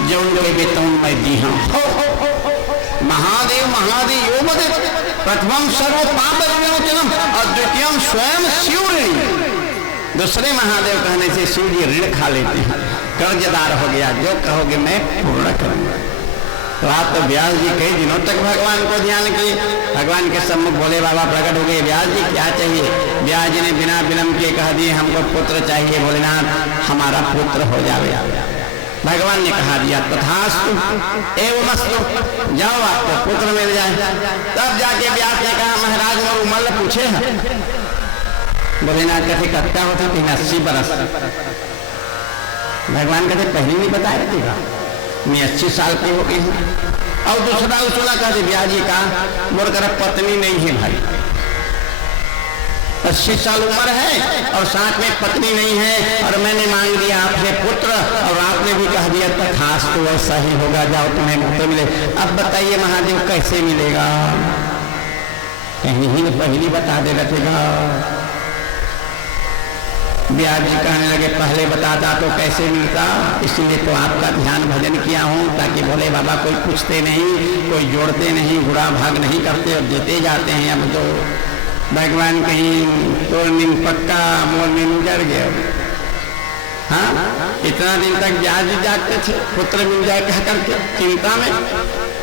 जो उनके बेतौन में दी हम। महादेव महादेव यो मदे प्रथमम सर्व पाप विमोचनम और द्वितीयम स्वयं शिव ऋणी। दूसरे महादेव कहने से शिव जी ऋण खा लेते हैं, कर्जदार हो गया, जो कहोगे मैं पूर्ण करूंगा। तो आप तो व्यास जी कई दिनों तक भगवान को ध्यान किए, भगवान के सम्मुख भोले बाबा प्रकट हो गए, व्यास जी क्या चाहिए? व्यास जी ने बिना विलंब के कह दिए हमको पुत्र चाहिए, भोलेनाथ हमारा पुत्र हो जाए। भगवान ने कहा दिया तथास्तु एवमस्तु, जाओ आपको पुत्र मिल जाए। तब जाके व्यास ने कहा महाराज वो उम्र पूछे हैं? भोलेनाथ कहते कत्ता होता 80 बरस। भगवान कहते पहले नहीं बताया रहेगा, मैं 80 साल की हो गई हूँ। और दूसरा उछला कहते व्यास जी का मोर कर पत्नी नहीं है भाई, 80 साल उम्र है और साथ में पत्नी नहीं है, और मैंने मांग लिया आपसे पुत्र और आपने भी कह दिया था खास तो वैसा ही होगा, जाओ तुम्हें पुत्र मिले। अब बताइए महादेव कैसे मिलेगा? कहीं ही पहली बता दे रखेगा। व्यास जी कहने लगे पहले बताता तो कैसे मिलता, इसलिए तो आपका ध्यान भजन किया हूँ ताकि भोले बाबा कोई पूछते नहीं, कोई जोड़ते नहीं, बुरा भाग नहीं करते और देते जाते हैं। अब तो भगवान कहीं तो नींद पक्का मोर नींद उजड़ गया। हाँ, इतना दिन तक व्यास जी जागते थे पुत्र मिल जाए कह करके चिंता में,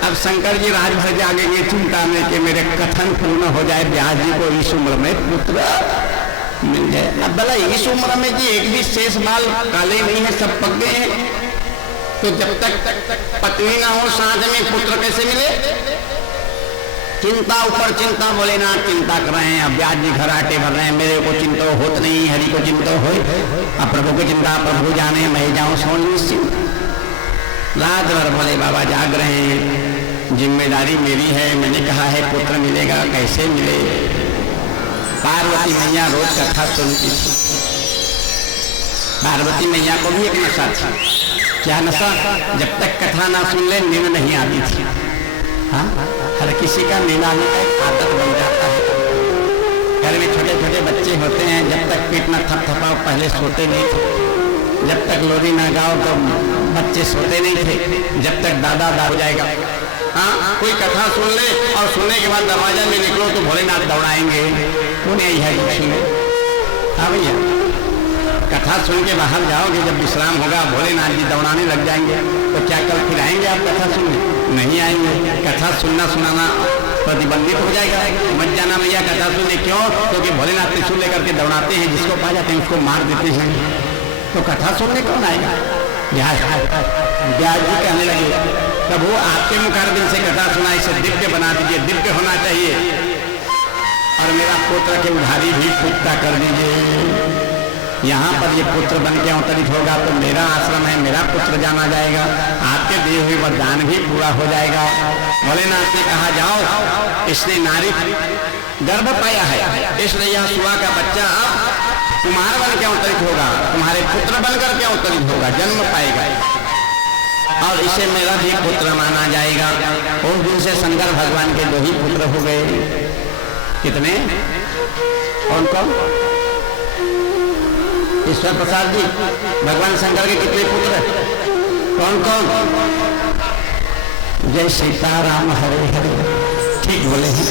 अब शंकर जी राज भर जागेंगे चिंता में कि मेरे कथन पूर्ण हो जाए, व्यास जी को इस उम्र में पुत्र मिल जाए। अब भला इस उम्र में जी एक भी शेष बाल काले नहीं है, सब पक गए हैं, तो जब तक पत्नी ना हो साथ में पुत्र कैसे मिले? चिंता ऊपर चिंता, भोलेनाथ चिंता कर रहे हैं। अब व्यास जी घराटे भर रहे हैं, मेरे को चिंता होत नहीं, हरि को चिंता हो, अब प्रभु की चिंता प्रभु जाने, मैं जाऊं सोन निश्चिंत। रात भर भोले बाबा जाग रहे हैं, जिम्मेदारी मेरी है, मैंने कहा है पुत्र मिलेगा, कैसे मिले? पार्वती मैया रोज कथा सुनती थी। पार्वती मैया को भी एक नशा था। क्या नशा? जब तक कथा ना सुन ले नींद नहीं आती थी। हाँ, हर किसी का नींद आने का एक आदत बन जाता है। घर में छोटे छोटे बच्चे होते हैं, जब तक पेट ना थपथपाओ पहले सोते नहीं थे, जब तक लोरी ना गाओ तो बच्चे सोते नहीं थे, जब तक दादा दारू जाएगा। हाँ, कोई कथा सुन ले और सुनने के बाद दरवाजा में निकलो तो भोलेनाथ दौड़ाएंगे, उन्हें यही है सुने। हाँ भैया, कथा सुन के बाहर जाओगे, जब विश्राम होगा भोलेनाथ जी दौड़ाने लग जाएंगे, तो क्या कल फिर आएंगे आप कथा सुनने? नहीं आएंगे। कथा सुनना सुनाना प्रतिबंधित हो जाएगा, मत जाना भैया कथा सुनने। क्यों? क्योंकि भोलेनाथ त्रिशूल लेकर के दौड़ाते हैं, जिसको पा जाते हैं उसको मार देते हैं, तो कथा सुनने कौन आएगा? व्यास जी कहने लगे प्रभु आपके मुखारबिंद से कथा सुना, इसे दिव्य बना दीजिए, दिव्य होना चाहिए, और मेरा पुत्र के उधारी भी पुख्ता कर दीजिए। यहाँ पर ये पुत्र बन के अवतरित होगा तो मेरा आश्रम है, मेरा पुत्र जाना जाएगा, आपके दिए हुए वरदान भी पूरा हो जाएगा। भोलेनाथ ने कहा जाओ, इसने नारी गर्भ पाया है, इसलिए यह सुआ का बच्चा अब कुमार बन के अवतरित होगा, तुम्हारे पुत्र बनकर के अवतरित होगा, जन्म पाएगा, और इसे मेरा भी पुत्र माना जाएगा। उस दिन से शंकर भगवान के 2 ही पुत्र हो गए। कितने? कौन कौन? ईश्वर प्रसाद जी, भगवान शंकर के कितने पुत्र? कौन कौन? जय सीताराम हरे हरे। ठीक बोले हैं।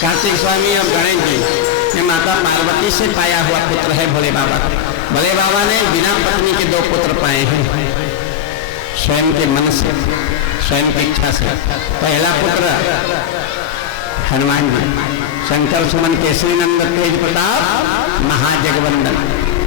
कार्तिक स्वामी और गणेश जी ये माता पार्वती से पाया हुआ पुत्र है भोले बाबा। भोले बाबा ने बिना पत्नी के 2 पुत्र पाए हैं, स्वयं के मन से, स्वयं की इच्छा से। पहला पुत्र हनुमान जी, शंकर सुमन केसरी नंदन तेज प्रताप महाजगवंदन।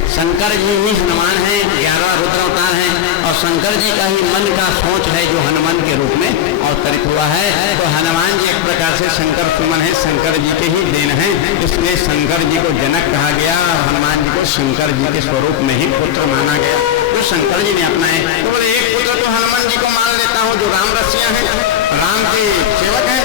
शंकर जी ही हनुमान हैं, 11 रुद्र अवतार हैं, और शंकर जी का ही मन का सोच है जो हनुमान के रूप में अवतरित हुआ है। तो हनुमान जी एक प्रकार से शंकर सुमन है, शंकर जी के ही देन है, इसलिए शंकर जी को जनक कहा गया, हनुमान जी को शंकर जी के स्वरूप में ही पुत्र माना गया, जो शंकर जी ने अपनाए। तो बोले एक पुत्र तो हनुमान जी को मान लेता हूँ जो राम रसिया है, राम के सेवक है,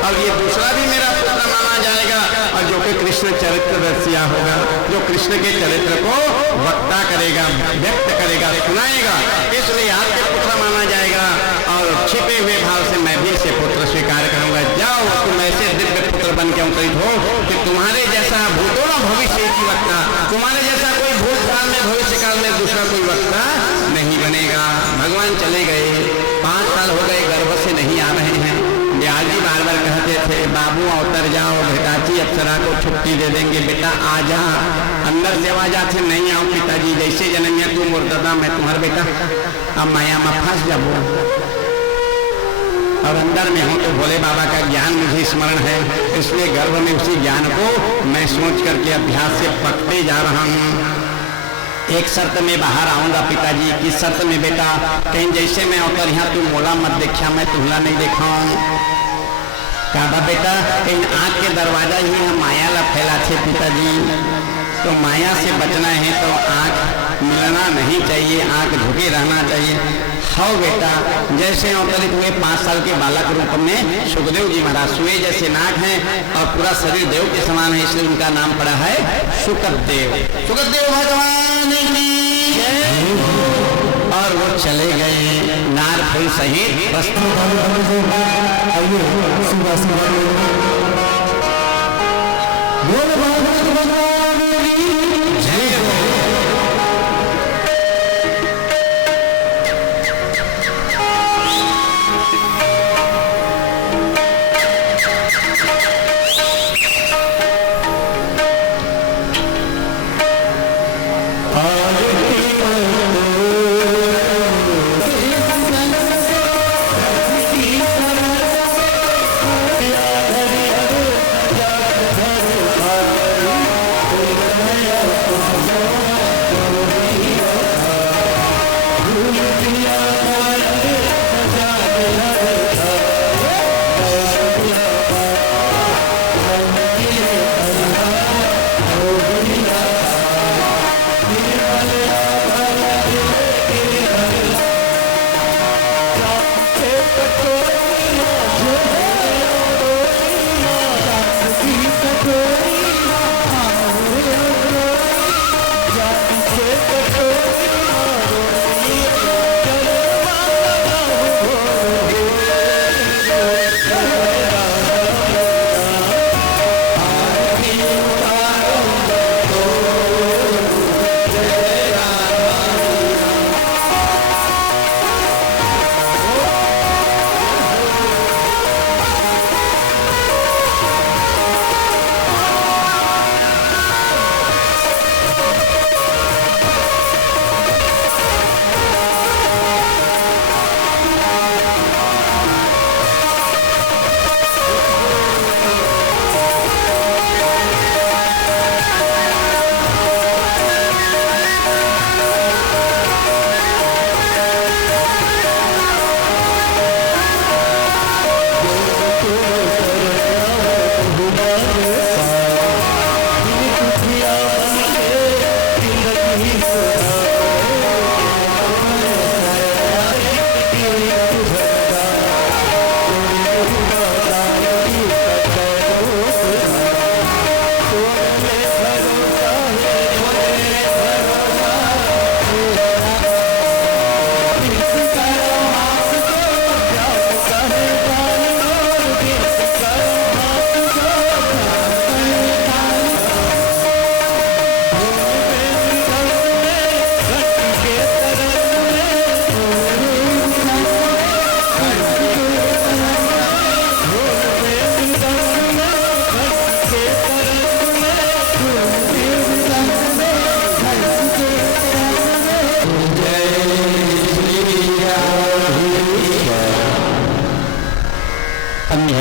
और ये दूसरा भी मेरा पुत्र माना जाएगा, और जो कि कृष्ण चरित्र रसिया होगा, जो कृष्ण के चरित्र को वक्ता करेगा, व्यक्त करेगा, सुनाएगा, इसलिए आपके पुत्र माना जाएगा। और छिपे हुए भाव से मैं भी इसे पुत्र स्वीकार करूंगा। जाओ तुम ऐसे दिव्य पुत्र बन के अवतरित हो कि तुम्हारे जैसा भूतो न भविष्य की वक्ता, तुम्हारे जैसा कोई भूतकाल में भविष्य काल में दूसरा कोई वक्ता नहीं बनेगा। भगवान चले गए, 5 साल हो गए, गर्भ से नहीं आ रहे हैं। ब्याज जी बार बार कहते थे बाबू अवतर जाओ, घटाची अप्सरा को छुट्टी दे देंगे, बेटा आ जा। अंदर से आवाज आते नहीं आओ पिताजी, जैसे जननिया तू मुर्दादा मैं तुम्हारा बेटा, अब माया में फंस जाबो। और अंदर में हूँ तो भोले बाबा का ज्ञान मुझे स्मरण है, इसलिए गर्भ में उसी ज्ञान को मैं सोच करके अभ्यास से पकते जा रहा हूँ। एक शर्त में बाहर आऊंगा पिताजी, किस शर्त में बेटा? कहीं जैसे मैं होकर यहाँ तू मोला मत देखा, मैं तुहला नहीं देखा हूँ। कहा बेटा कहीं आँख के दरवाजा ही हम माया ला फैला थे पिताजी, तो माया से बचना है तो आँख मिलना नहीं चाहिए, आँख झुके रहना चाहिए। हाँ बेटा, जैसे अवतरित हुए 5 साल के बालक रूप में सुखदेव जी महाराज, सुए जैसे नाक हैं और पूरा शरीर देव के समान है, इसलिए उनका नाम पड़ा है सुखदेव। सुखदेव भगवान की और वो चले गए नार फूल सहित हरि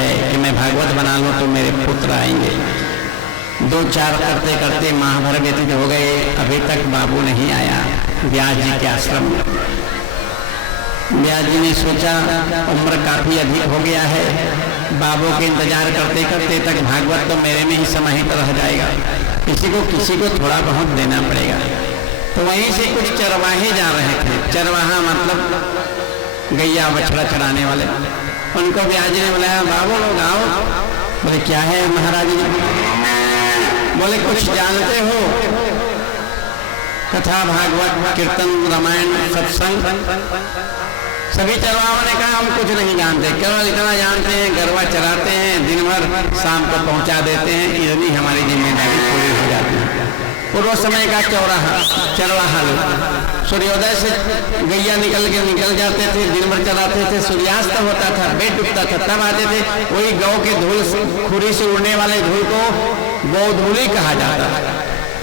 है कि मैं भागवत बना लूँ तो मेरे पुत्र आएंगे। 2-4 करते करते माह भर व्यतीत हो गए, अभी तक बाबू नहीं आया व्यास जी के आश्रम में। व्यास जी ने सोचा उम्र काफी अधिक हो गया है, बाबू के इंतजार करते करते तक भागवत तो मेरे में ही समाहित रह जाएगा, किसी को थोड़ा बहुत देना पड़ेगा। तो वहीं से कुछ चरवाहे जा रहे थे, चरवाहा मतलब गैया बछड़ा चराने वाले, उनको व्यास जी ने बुलाया, बाबू लोग आओ। बोले क्या है महाराज जी? बोले कुछ जानते हो कथा भागवत कीर्तन रामायण सत्संग? सभी चरवाहों ने कहा हम कुछ नहीं जानते, केवल इतना जानते हैं गरवा चराते हैं, दिन भर शाम को पहुंचा देते हैं, इतनी हमारी जिम्मेदारी पूरी हो जाती है। पूर्व समय का चरवाहा लोग सूर्योदय से गैया निकल जाते थे, दिन भर चलाते थे, सूर्यास्त होता था, बेट डूबता था, तब आते थे। वही गौ के धूल खुरी से उड़ने वाले धूल को गौधूली कहा जाता था।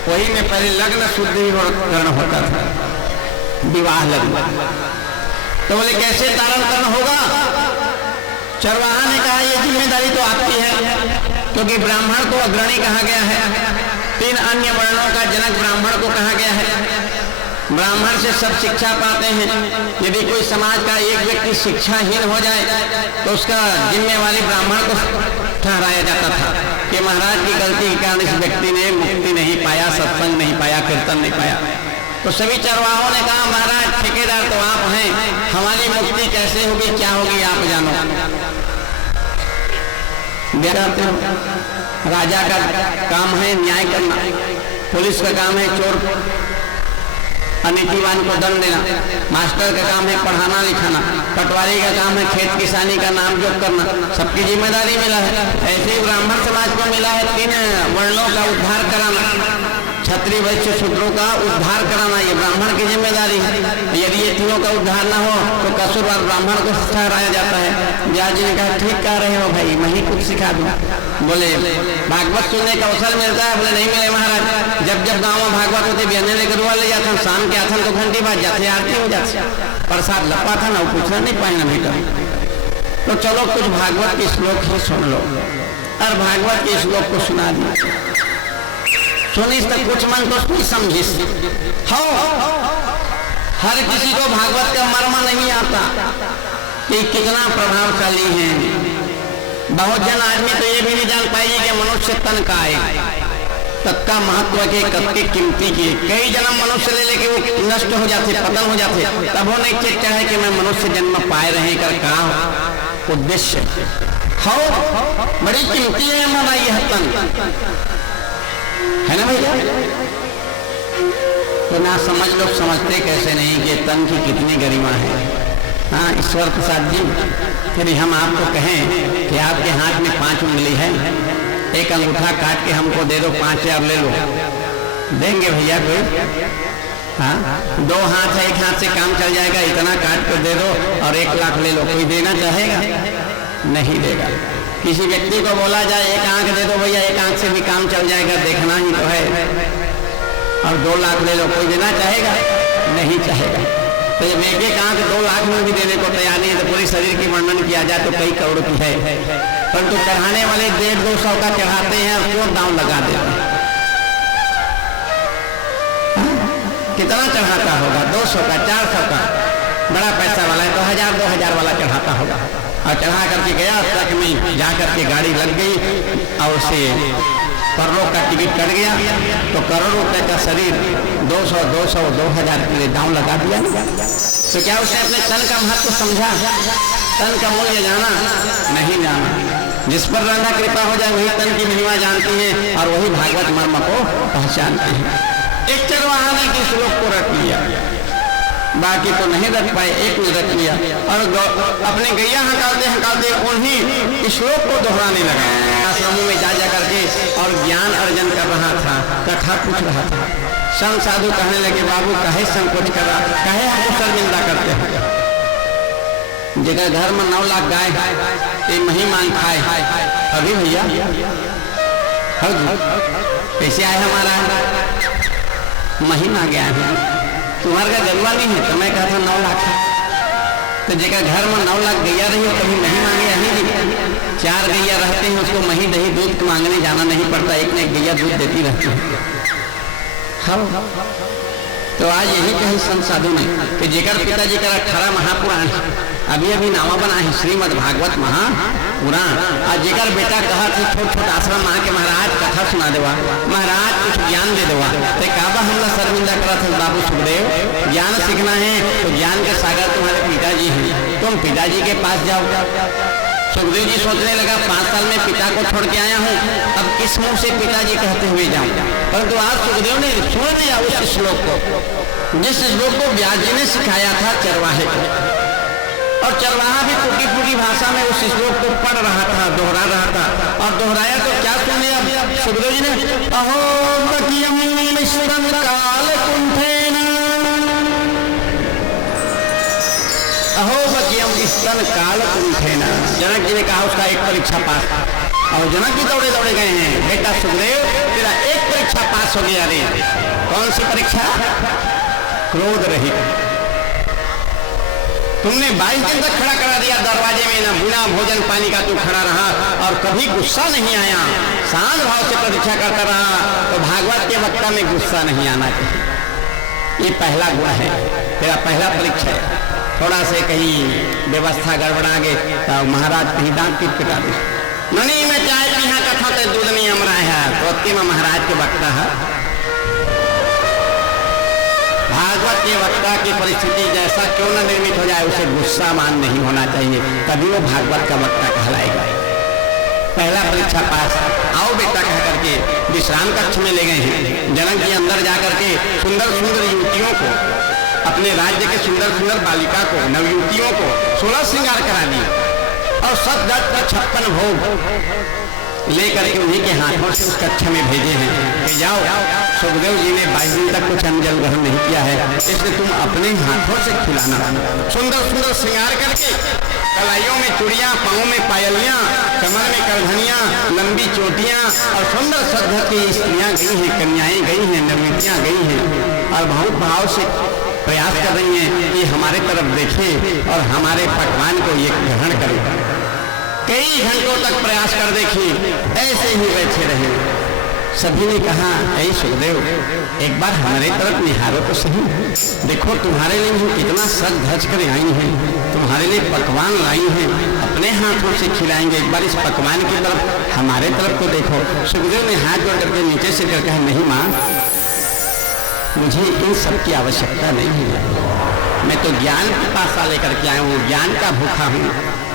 वही में पहले लग्न शुद्धिकरण होता था, विवाह लग्न। तो बोले कैसे तारण करण होगा? चरवाहा ने कहा ये जिम्मेदारी तो आपकी है, क्योंकि ब्राह्मण को अग्रणी कहा गया है, 3 अन्य वर्णों का जनक ब्राह्मण को कहा गया है। ब्राह्मण से सब शिक्षा पाते हैं। यदि कोई समाज का एक व्यक्ति शिक्षाहीन हो जाए तो उसका जिम्मेवारी ब्राह्मण को ठहराया जाता था कि महाराज की गलती के कारण इस व्यक्ति ने मुक्ति नहीं पाया, सत्संग नहीं पाया, कीर्तन नहीं पाया। तो सभी चरवाहों ने कहा महाराज ठेकेदार तो आप हैं, हमारी मुक्ति कैसे होगी, क्या होगी आप जानो। राजा का काम है न्याय करना, पुलिस का काम है चोर अनीतिवान को दंड देना, मास्टर का काम है पढ़ाना लिखाना, पटवारी का काम है खेत किसानी का नाम जोग करना, सबकी जिम्मेदारी मिला है। ऐसे ही ब्राह्मण समाज को मिला है 3 वर्णों का उद्धार कराना, क्षत्रिय वैश्य शूद्रों का उद्धार कराना, ये ब्राह्मण की जिम्मेदारी है। यदि ये तीनों का उद्धार न हो तो कसूरवार ब्राह्मण को ठहराया जाता है। व्यास जी ने कहा ठीक कह रहे हो भाई, मैं ही कुछ सिखा दूं। बोले भागवत सुनने का अवसर मिलता है? बोले नहीं मिले महाराज, जब जब गाँव में भागवत होते बिहने ले गरुआ ले जाता हूँ, शाम के आथन 2 घंटे बाद जाते, आरती हो जाती, प्रसाद लपा था ना, वो पूछना नहीं पाए ना बेटा। तो चलो कुछ भागवत के श्लोक ही सुन लो, और भागवत के श्लोक को सुना दिया। सुनिस तो कुछ मन को कुछ समझिस। हो हर किसी को भागवत का मर्म नहीं आता कि कितना प्रभावशाली है। बहुत जन आदमी तो ये भी नहीं जान पाएगी कि मनुष्य तन का है, तत्का महत्व के, कब के कीमती के। कई जन्म मनुष्य ले लेके वो नष्ट हो जाते, पतन हो जाते, तब वो नहीं चेक है कि मैं मनुष्य जन्म पाए रहे कर का उद्देश्य हो बड़ी कीमती है हमारा यह तन, है ना भैया? तो ना समझ लोग समझते कैसे नहीं कि तन की कितनी गरिमा है। हाँ ईश्वर प्रसाद जी, यदि हम आपको कहें कि आपके हाथ में 5 उंगली है, एक अंगूठा काट के हमको दे दो, 5000 ले लो, देंगे भैया कोई? हाँ 2 हाथ है, एक हाथ से काम चल जाएगा, इतना काट कर दे दो और 1 लाख ले लो, कोई देना चाहेगा? नहीं देगा। किसी व्यक्ति को बोला जाए 1 आंख दे दो भैया, 1 आंख से भी काम चल जाएगा, देखना ही तो है, और 2 लाख ले लो, कोई देना चाहेगा? नहीं चाहेगा। तो जब 1 आंख 2 लाख में भी देने को तैयार नहीं है, तो पूरी शरीर की वर्णन किया जाए तो कई करोड़ की है, परंतु चढ़ाने वाले 150-200 का चढ़ाते हैं, और क्यों दाम लगा देते हैं? कितना चढ़ाता होगा? 200 का, 400 का, बड़ा पैसा वाला है तो 1000-2000 वाला चढ़ाता होगा। और चढ़ा करके गया, ट्रक में जाकर के गाड़ी लग गई और उसे करोड़ों का टिकट कट गया, तो करोड़ों रुपए का शरीर 200-2000 के लिए दांव लगा दिया। तो क्या उसने अपने तन का महत्व समझा? तन का मूल्य जाना? नहीं जाना। जिस पर राधा कृपा हो जाए वही तन की महिमा जानती है और वही भागवत मर्म को पहचानते हैं। एक चरवाहा ने कि श्लोक को रख लिया, बाकी तो नहीं रख पाए, एक ने रख लिया और अपने गैया हटाते उन्हीं श्लोक को दोहराने लगा। आश्रमों में जा करके और ज्ञान अर्जन कर रहा था, कथा पूछ रहा था। संत साधु कहने लगे बाबू काहे संकोच कर रहा, काहे आपको शर्मिंदा करते हैं? जगह घर में 9 लाख गाय ये महिमान खाए, अभी भैया कैसे आए? हमारा महीना गया है, तुम्हारे का गलवा नहीं है, तो मैं कहा था 9 लाख। तो जगह घर में 9 लाख गैया रही हो, कभी नहीं मांगे नहीं दी। 4 गैया रहते हैं, उसको मही दही दूध मांगने जाना नहीं पड़ता, एक न एक गैया दूध देती रहती है। हाँ, तो आज यही कही संत साधु ने कि जेकर पिताजी का 18 महापुराण अभी अभी नामा बना है श्रीमद् भागवत महापुराण। आज जेकर बेटा कहा थे छोट छोट आश्रम वहाँ के महाराज कथा सुना देवा, महाराज कुछ ज्ञान दे देवा, तो काबा हमला शर्मिंदा करा था बाबू सुखदेव, ज्ञान सीखना है तो ज्ञान के सागर तुम्हारे पिताजी हैं, तुम पिताजी के पास जाओ। सुखदेव जी सोचने लगा 5 साल में पिता को छोड़ के आया हूँ, अब किस मुंह से पिताजी कहते हुए जाऊँ। परंतु आज सुखदेव ने सुन लिया उस श्लोक को, जिस श्लोक को व्यास जी ने सिखाया था चरवाहे को, और चरवाहा भी टूटी फूटी भाषा में उस श्लोक को पढ़ रहा था, दोहरा रहा था। और दोहराया तो क्या सुन लिया सुखदेव जी ने, अहो बकियम मिश्रं काल कुंठेन, अहो बकियम मिश्रं काल कुंठेन। जनक जी ने कहा उसका एक परीक्षा पास, और जनक जी दौड़े दौड़े गए हैं, बेटा सुखदेव तेरा एक परीक्षा पास हो गया रे। कौन सी परीक्षा? क्रोध रहित। तुमने 22 दिन तक खड़ा करा दिया दरवाजे में, ना बिना भोजन पानी का तू खड़ा रहा और कभी गुस्सा नहीं आया, शांत भाव से परीक्षा करता रहा। तो भागवत के वक्ता में गुस्सा नहीं आना चाहिए, ये पहला गुण है, तेरा पहला परीक्षा है। थोड़ा से कहीं व्यवस्था गड़बड़ा गए तो महाराज कहीं डांट पीट पिटा दे, नहीं मैं चाय पीना कथा तो दूध नहीं अमरा है, तो में महाराज के वक्ता है। भागवत के वक्ता की परिस्थिति जैसा क्यों न निर्मित हो जाए, उसे गुस्सा मान नहीं होना चाहिए, तभी वो भागवत का वक्ता कहलाएगा। पहला परीक्षा पास, आओ बेटा कह करके विश्राम कक्ष में ले गए हैं। जनक जी अंदर जाकर के सुंदर सुंदर युवतियों को, अपने राज्य के सुंदर सुंदर बालिका को, नवयुवतियों को 16 श्रृंगार करा दिए और 56 भोग लेकर के उन्हीं के हाथों से उस कक्ष में भेजे हैं कि जाओ, सुखदेव जी ने 22 दिन तक कुछ अन्न जल ग्रहण नहीं किया है, इसलिए तुम अपने हाथों से खिलाना। सुंदर सुंदर श्रृंगार करके कलाइयों में चूड़ियां, पाँव में पायलियां, कमर में करधनियां, लंबी चोटियां और सुंदर सद्ध की स्त्रियां गई हैं, कन्याएं गई हैं, नवयुवतियां गई हैं और बहुत भाव से प्रयास कर रही हैं कि हमारे तरफ देखे और हमारे पकवान को ये ग्रहण करे। कई घंटों तक प्रयास कर देखी, ऐसे ही बैठे रहे। सभी ने कहा, ऐ सुखदेव एक बार हमारे तरफ निहारो तो सही, देखो तुम्हारे लिए हम कितना सज धज कर आई हैं, तुम्हारे लिए पकवान लाई हैं, अपने हाथों से खिलाएंगे, एक बार इस पकवान की तरफ हमारे तरफ को देखो। सुखदेव ने हाथ जोड़ करके नीचे से करके कहा, नहीं माँ, मुझे इन सब की आवश्यकता नहीं है, मैं तो ज्ञान की पासा लेकर के आया हूँ, ज्ञान का भूखा हूँ,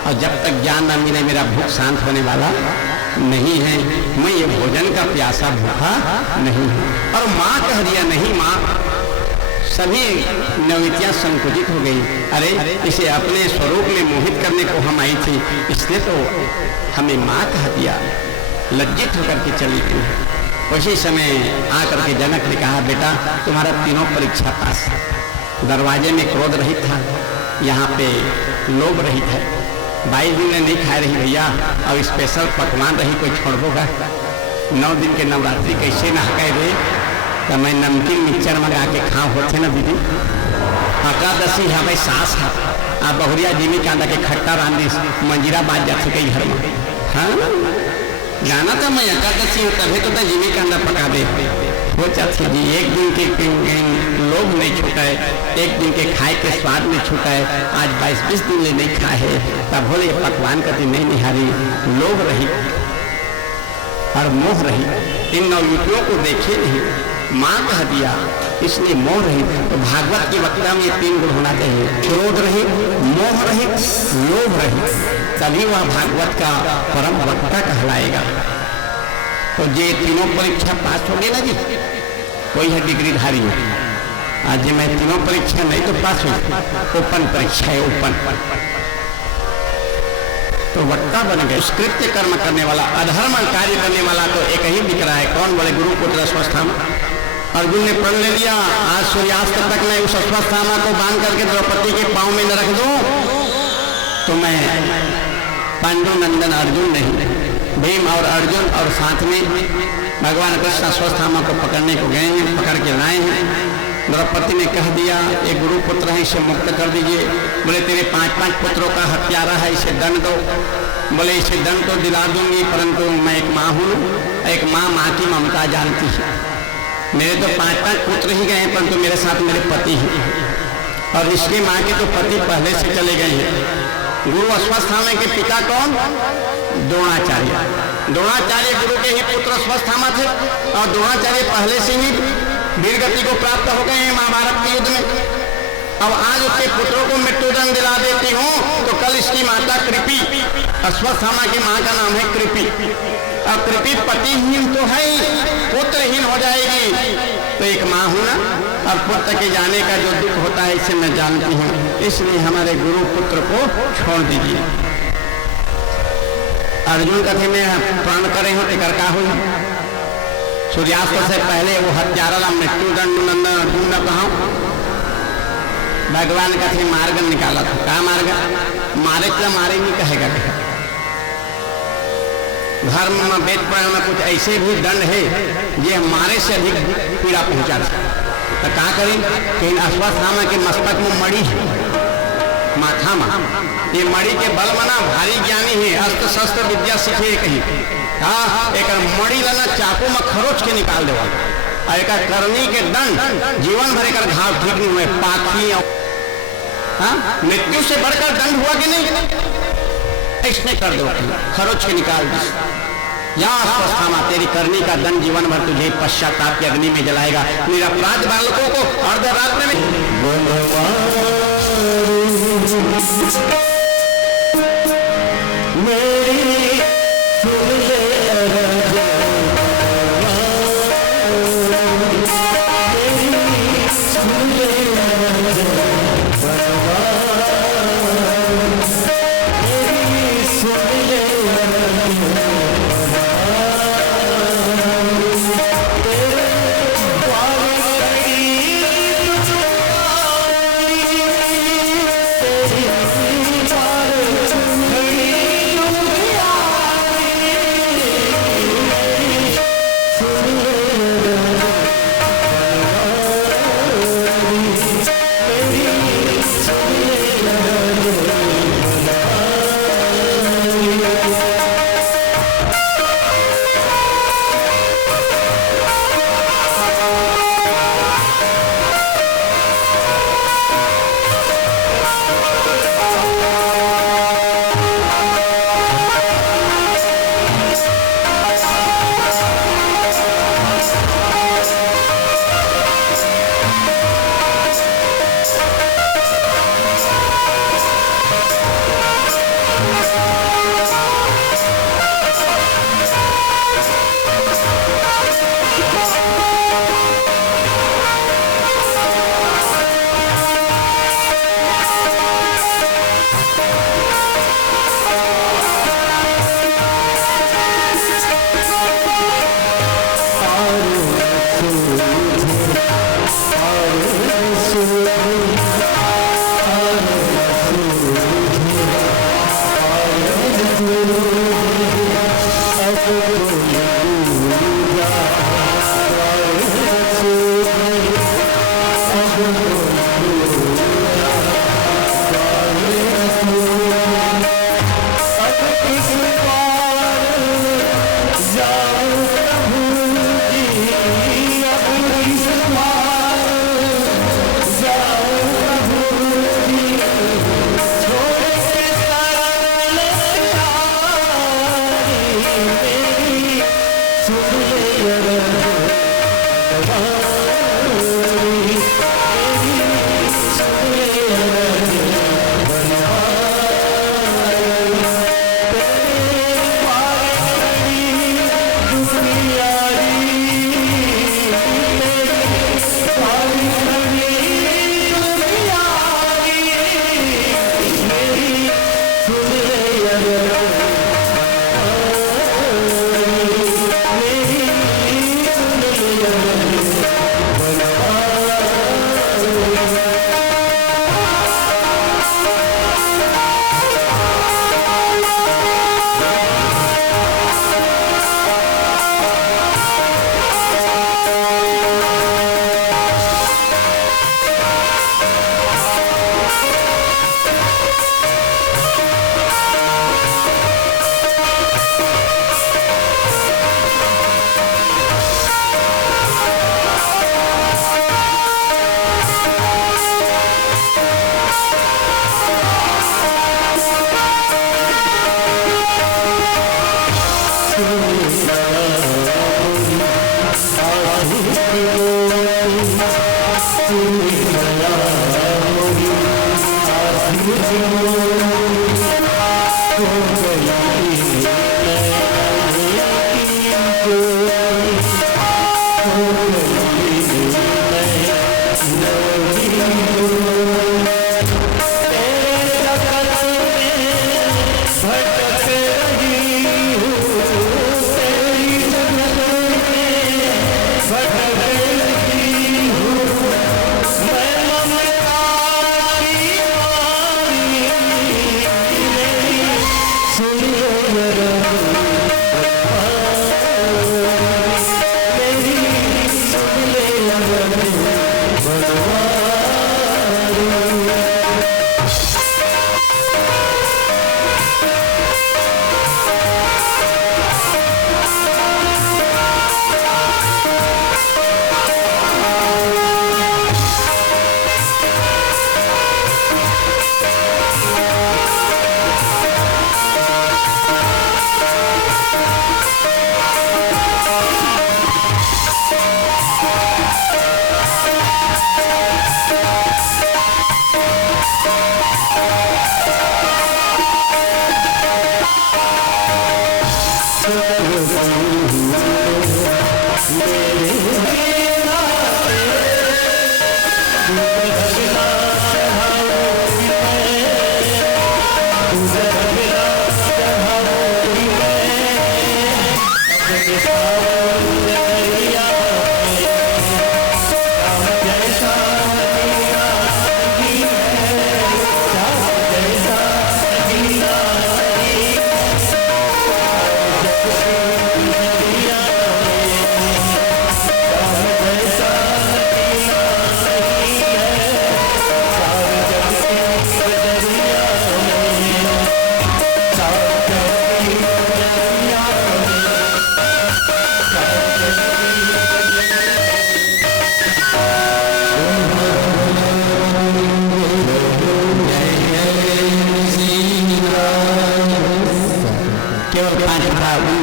और जब तक ज्ञान न मिले मेरा भूख शांत होने वाला नहीं है, मैं ये भोजन का प्यासा भूखा नहीं हूँ। और माँ कह दिया, नहीं माँ। सभी नवयुवतियाँ संकुचित हो गई, अरे इसे अपने स्वरूप में मोहित करने को हम आई थी, इसलिए तो हमें माँ कह दिया, लज्जित होकर के चली गई। उसी समय आकर के जनक ने कहा, बेटा तुम्हारा तीनों परीक्षा पास। दरवाजे में क्रोध रहित था, यहाँ पे लोभ रहित है, 22 दिन नहीं खा रही भैया, और स्पेशल पकवान रही कोई छोड़ होगा। 9 दिन के नवरात्रि कैसे ना कह दे, तो मैं नमकीन मिक्सचर मंगा के खाओ होते ना दीदी, एकादशी है भाई सास है, आप बहुरिया जीवी कांदा के खट्टा रांधी मंजीरा बाज जाते कई घर में। हाँ जाना था मैं एकादशी हूँ, तभी तो जीवी कांदा पका दे हो जाती जी। एक दिन के लोभ नहीं छूटा है, एक दिन के खाए के स्वाद नहीं छूटा है, आज 22-20 दिन ले नहीं खाए है, तब बोले पकवान कभी नहीं निहारी, लोभ रही और मोह रही। इन नवयुवतियों को देखे नहीं, माँ कह दिया, इसलिए मोह रही। तो भागवत के वक्ता में 3 गुण होना चाहिए, क्रोध रही, मोह रही, लोभ रही, तभी वह भागवत का परम वक्ता कहलाएगा। तो ये तीनों परीक्षा पास हो गए ना जी, कोई है डिग्रीधारी। आज मैं तीनों परीक्षा नहीं तो पास हुई, ओपन परीक्षा है, ओपन। तो वक्ता बन गए। कृत्य कर्म करने वाला, अधर्म कार्य करने वाला तो एक ही दिख रहा है, कौन? बड़े गुरुपुत्र अश्वत्थामा। अर्जुन ने प्रण ले लिया, आज सूर्यास्त तक मैं उस अश्वत्थामा को बांध करके द्रौपदी के पांव में न रख दूं तो मैं पांडु नंदन अर्जुन नहीं। भीम और अर्जुन और साथ में भगवान कृष्ण अश्वत्थामा को पकड़ने को गए हैं, पकड़ के लाए हैं। द्रौपदी ने कह दिया, एक गुरुपुत्र है, इसे मुक्त कर दीजिए। बोले तेरे 5-5 पुत्रों का हत्यारा है, इसे दंड दो। बोले इसे दंड तो दिला दूंगी, परंतु मैं एक माँ हूँ, एक माँ की ममता जानती है। मेरे तो 5 पुत्र ही गए, परंतु मेरे साथ मेरे पति हैं, और इसकी माँ के तो पति पहले से चले गए हैं। गुरु अश्वत्थामा के पिता कौन? द्रोणाचार्य। द्रोणाचार्य गुरु के ही पुत्र अश्वत्थामा थे, और द्रोणाचार्य पहले से ही वीर गति को प्राप्त हो गए हैं महाभारत के युद्ध में। अब आज उसके पुत्रों को मृत्युदंड दिला देती हूँ, तो कल इसकी माता कृपि, अश्वत्थामा की माँ का नाम है कृपि, और कृपि पतिहीन तो है ही, पुत्रहीन हो जाएगी। तो एक माँ हूँ ना, और पुत्र के जाने का जो दुख होता है इसे मैं जानती हूँ, इसलिए हमारे गुरु पुत्र को छोड़ दीजिए। अर्जुन कथे में प्राण करे हो टिकर का हुई, सूर्यास्त से पहले वो हत्यारा मृत्युदंड नंदन अर्जुन न कहा, भगवान कथे मार्ग निकाला था। क्या मार्ग? मारे तो मारे नहीं कहेगा। धर्म में वेद पुराण में कुछ ऐसे भी दंड है ये मारे से अधिक पीड़ा पहुंचा था। तो क्या करें कि अश्वत्थामा के मस्तक में मणि है, माथा में ये मणि के बल मना भारी ज्ञानी है, अस्त्र शस्त्र विद्या सीखे कहीं। हाँ, एक मणि लाना चाकू में खरोच के निकाल देवा, और एक करनी के दंड जीवन भर एक घाव ठीक नहीं हुए, पाखी। हाँ, मृत्यु से बढ़कर दंड हुआ कि नहीं? इसने कर दो, खरोच के निकाल दी। या अश्वत्थामा तेरी करनी का दंड जीवन भर तुझे पश्चाताप की अग्नि में जलाएगा। निरपराध बालकों को अर्धरात्र में मेरी सुन ले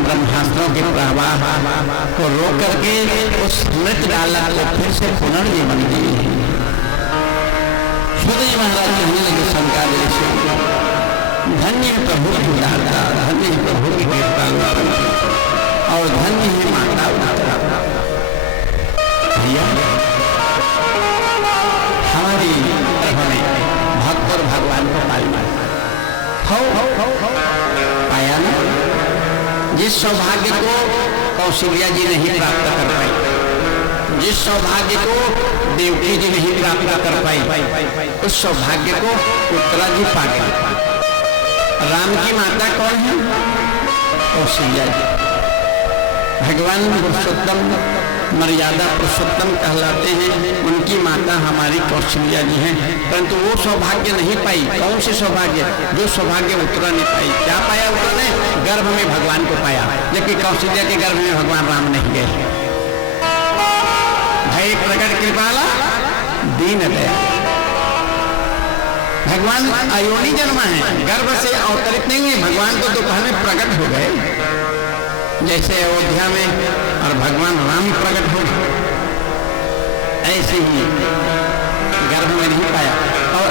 ब्रह्मास्त्रों के प्रवाह को रोक करके उस मृत डाला को फिर से पुनर्जीवन दिए। शुद्ध जी महाराज कहने लगे शंकर धन्य प्रभु की उदारता, धन्य प्रभु की कृपा और धन्य है माता उदारता। भैया हमारी भक्त और भगवान को पालना पाया ना। जिस सौभाग्य को कौशल्या जी नहीं प्राप्त कर पाई, जिस सौभाग्य को देवकी जी नहीं प्राप्त कर पाई, उस सौभाग्य को उत्तरा जी पा गई। राम की माता कौन है? कौशल्या जी। भगवान पुरुषोत्तम मर्यादा पुरुषोत्तम कहलाते हैं, उनकी माता हमारी कौशल्या जी हैं, परंतु वो सौभाग्य नहीं पाई। कौन से सौभाग्य? जो सौभाग्य उत्तरा ने पाई। क्या पाया उत्तरा ने? गर्भ में भगवान को पाया, लेकिन कौशल्या के गर्भ में भगवान राम नहीं गए। भय प्रकट कृपाला दीन दया। भगवान अयोनि जन्मा है, गर्भ से अवतरित नहीं है। भगवान तो दोपहर में प्रकट हो गए, जैसे अयोध्या में, और भगवान राम प्रकट हो ऐसे ही गर्भ में नहीं पाया। और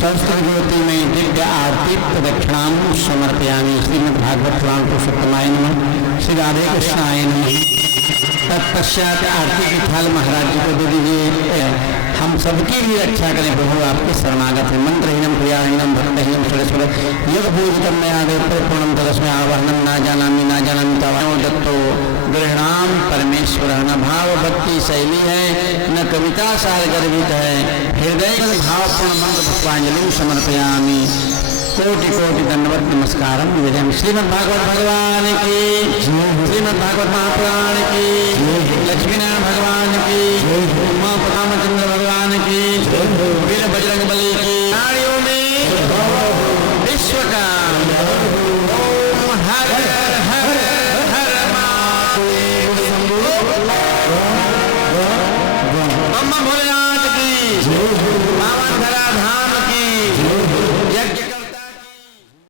संस्कृति में दिव्य आरती प्रदक्षिणाम समर्पयामि। श्रीमद्भागवत पुराण पुरुषोत्तमाय नमः। श्री राधे कृष्णाय नमः। तत्पश्चात आरती की थाल महाराज जी को दे दीजिए। हम सबकी भी रक्षा करें प्रभु, आपके शरणागत है। मंत्रहीनम क्रियाहीनम भक्तहीनम सुरेश्वर यद पूजितम मैं आदेव पूर्णम तदस्मै आवाहनम ना जानामि तवानो दत्तो गृहणाम परमेश्वर। न भाव भक्ति शैली है, न कविता सार गर्भित है, हृदय भावपूर्ण मंत्र पुष्पांजलि समर्पयामि। कोटि कोटि दंडवत नमस्कारम विजय। श्रीमद्भागवत भगवान की, श्रीमद्भागवत महापुराण की, लक्ष्मीनारायण भगवान की, उमा रामचंद्र भगवान की, वीर बजरंग बली की नारियों में विश्व का ओम हर हर हर महादेव शंभो। भोले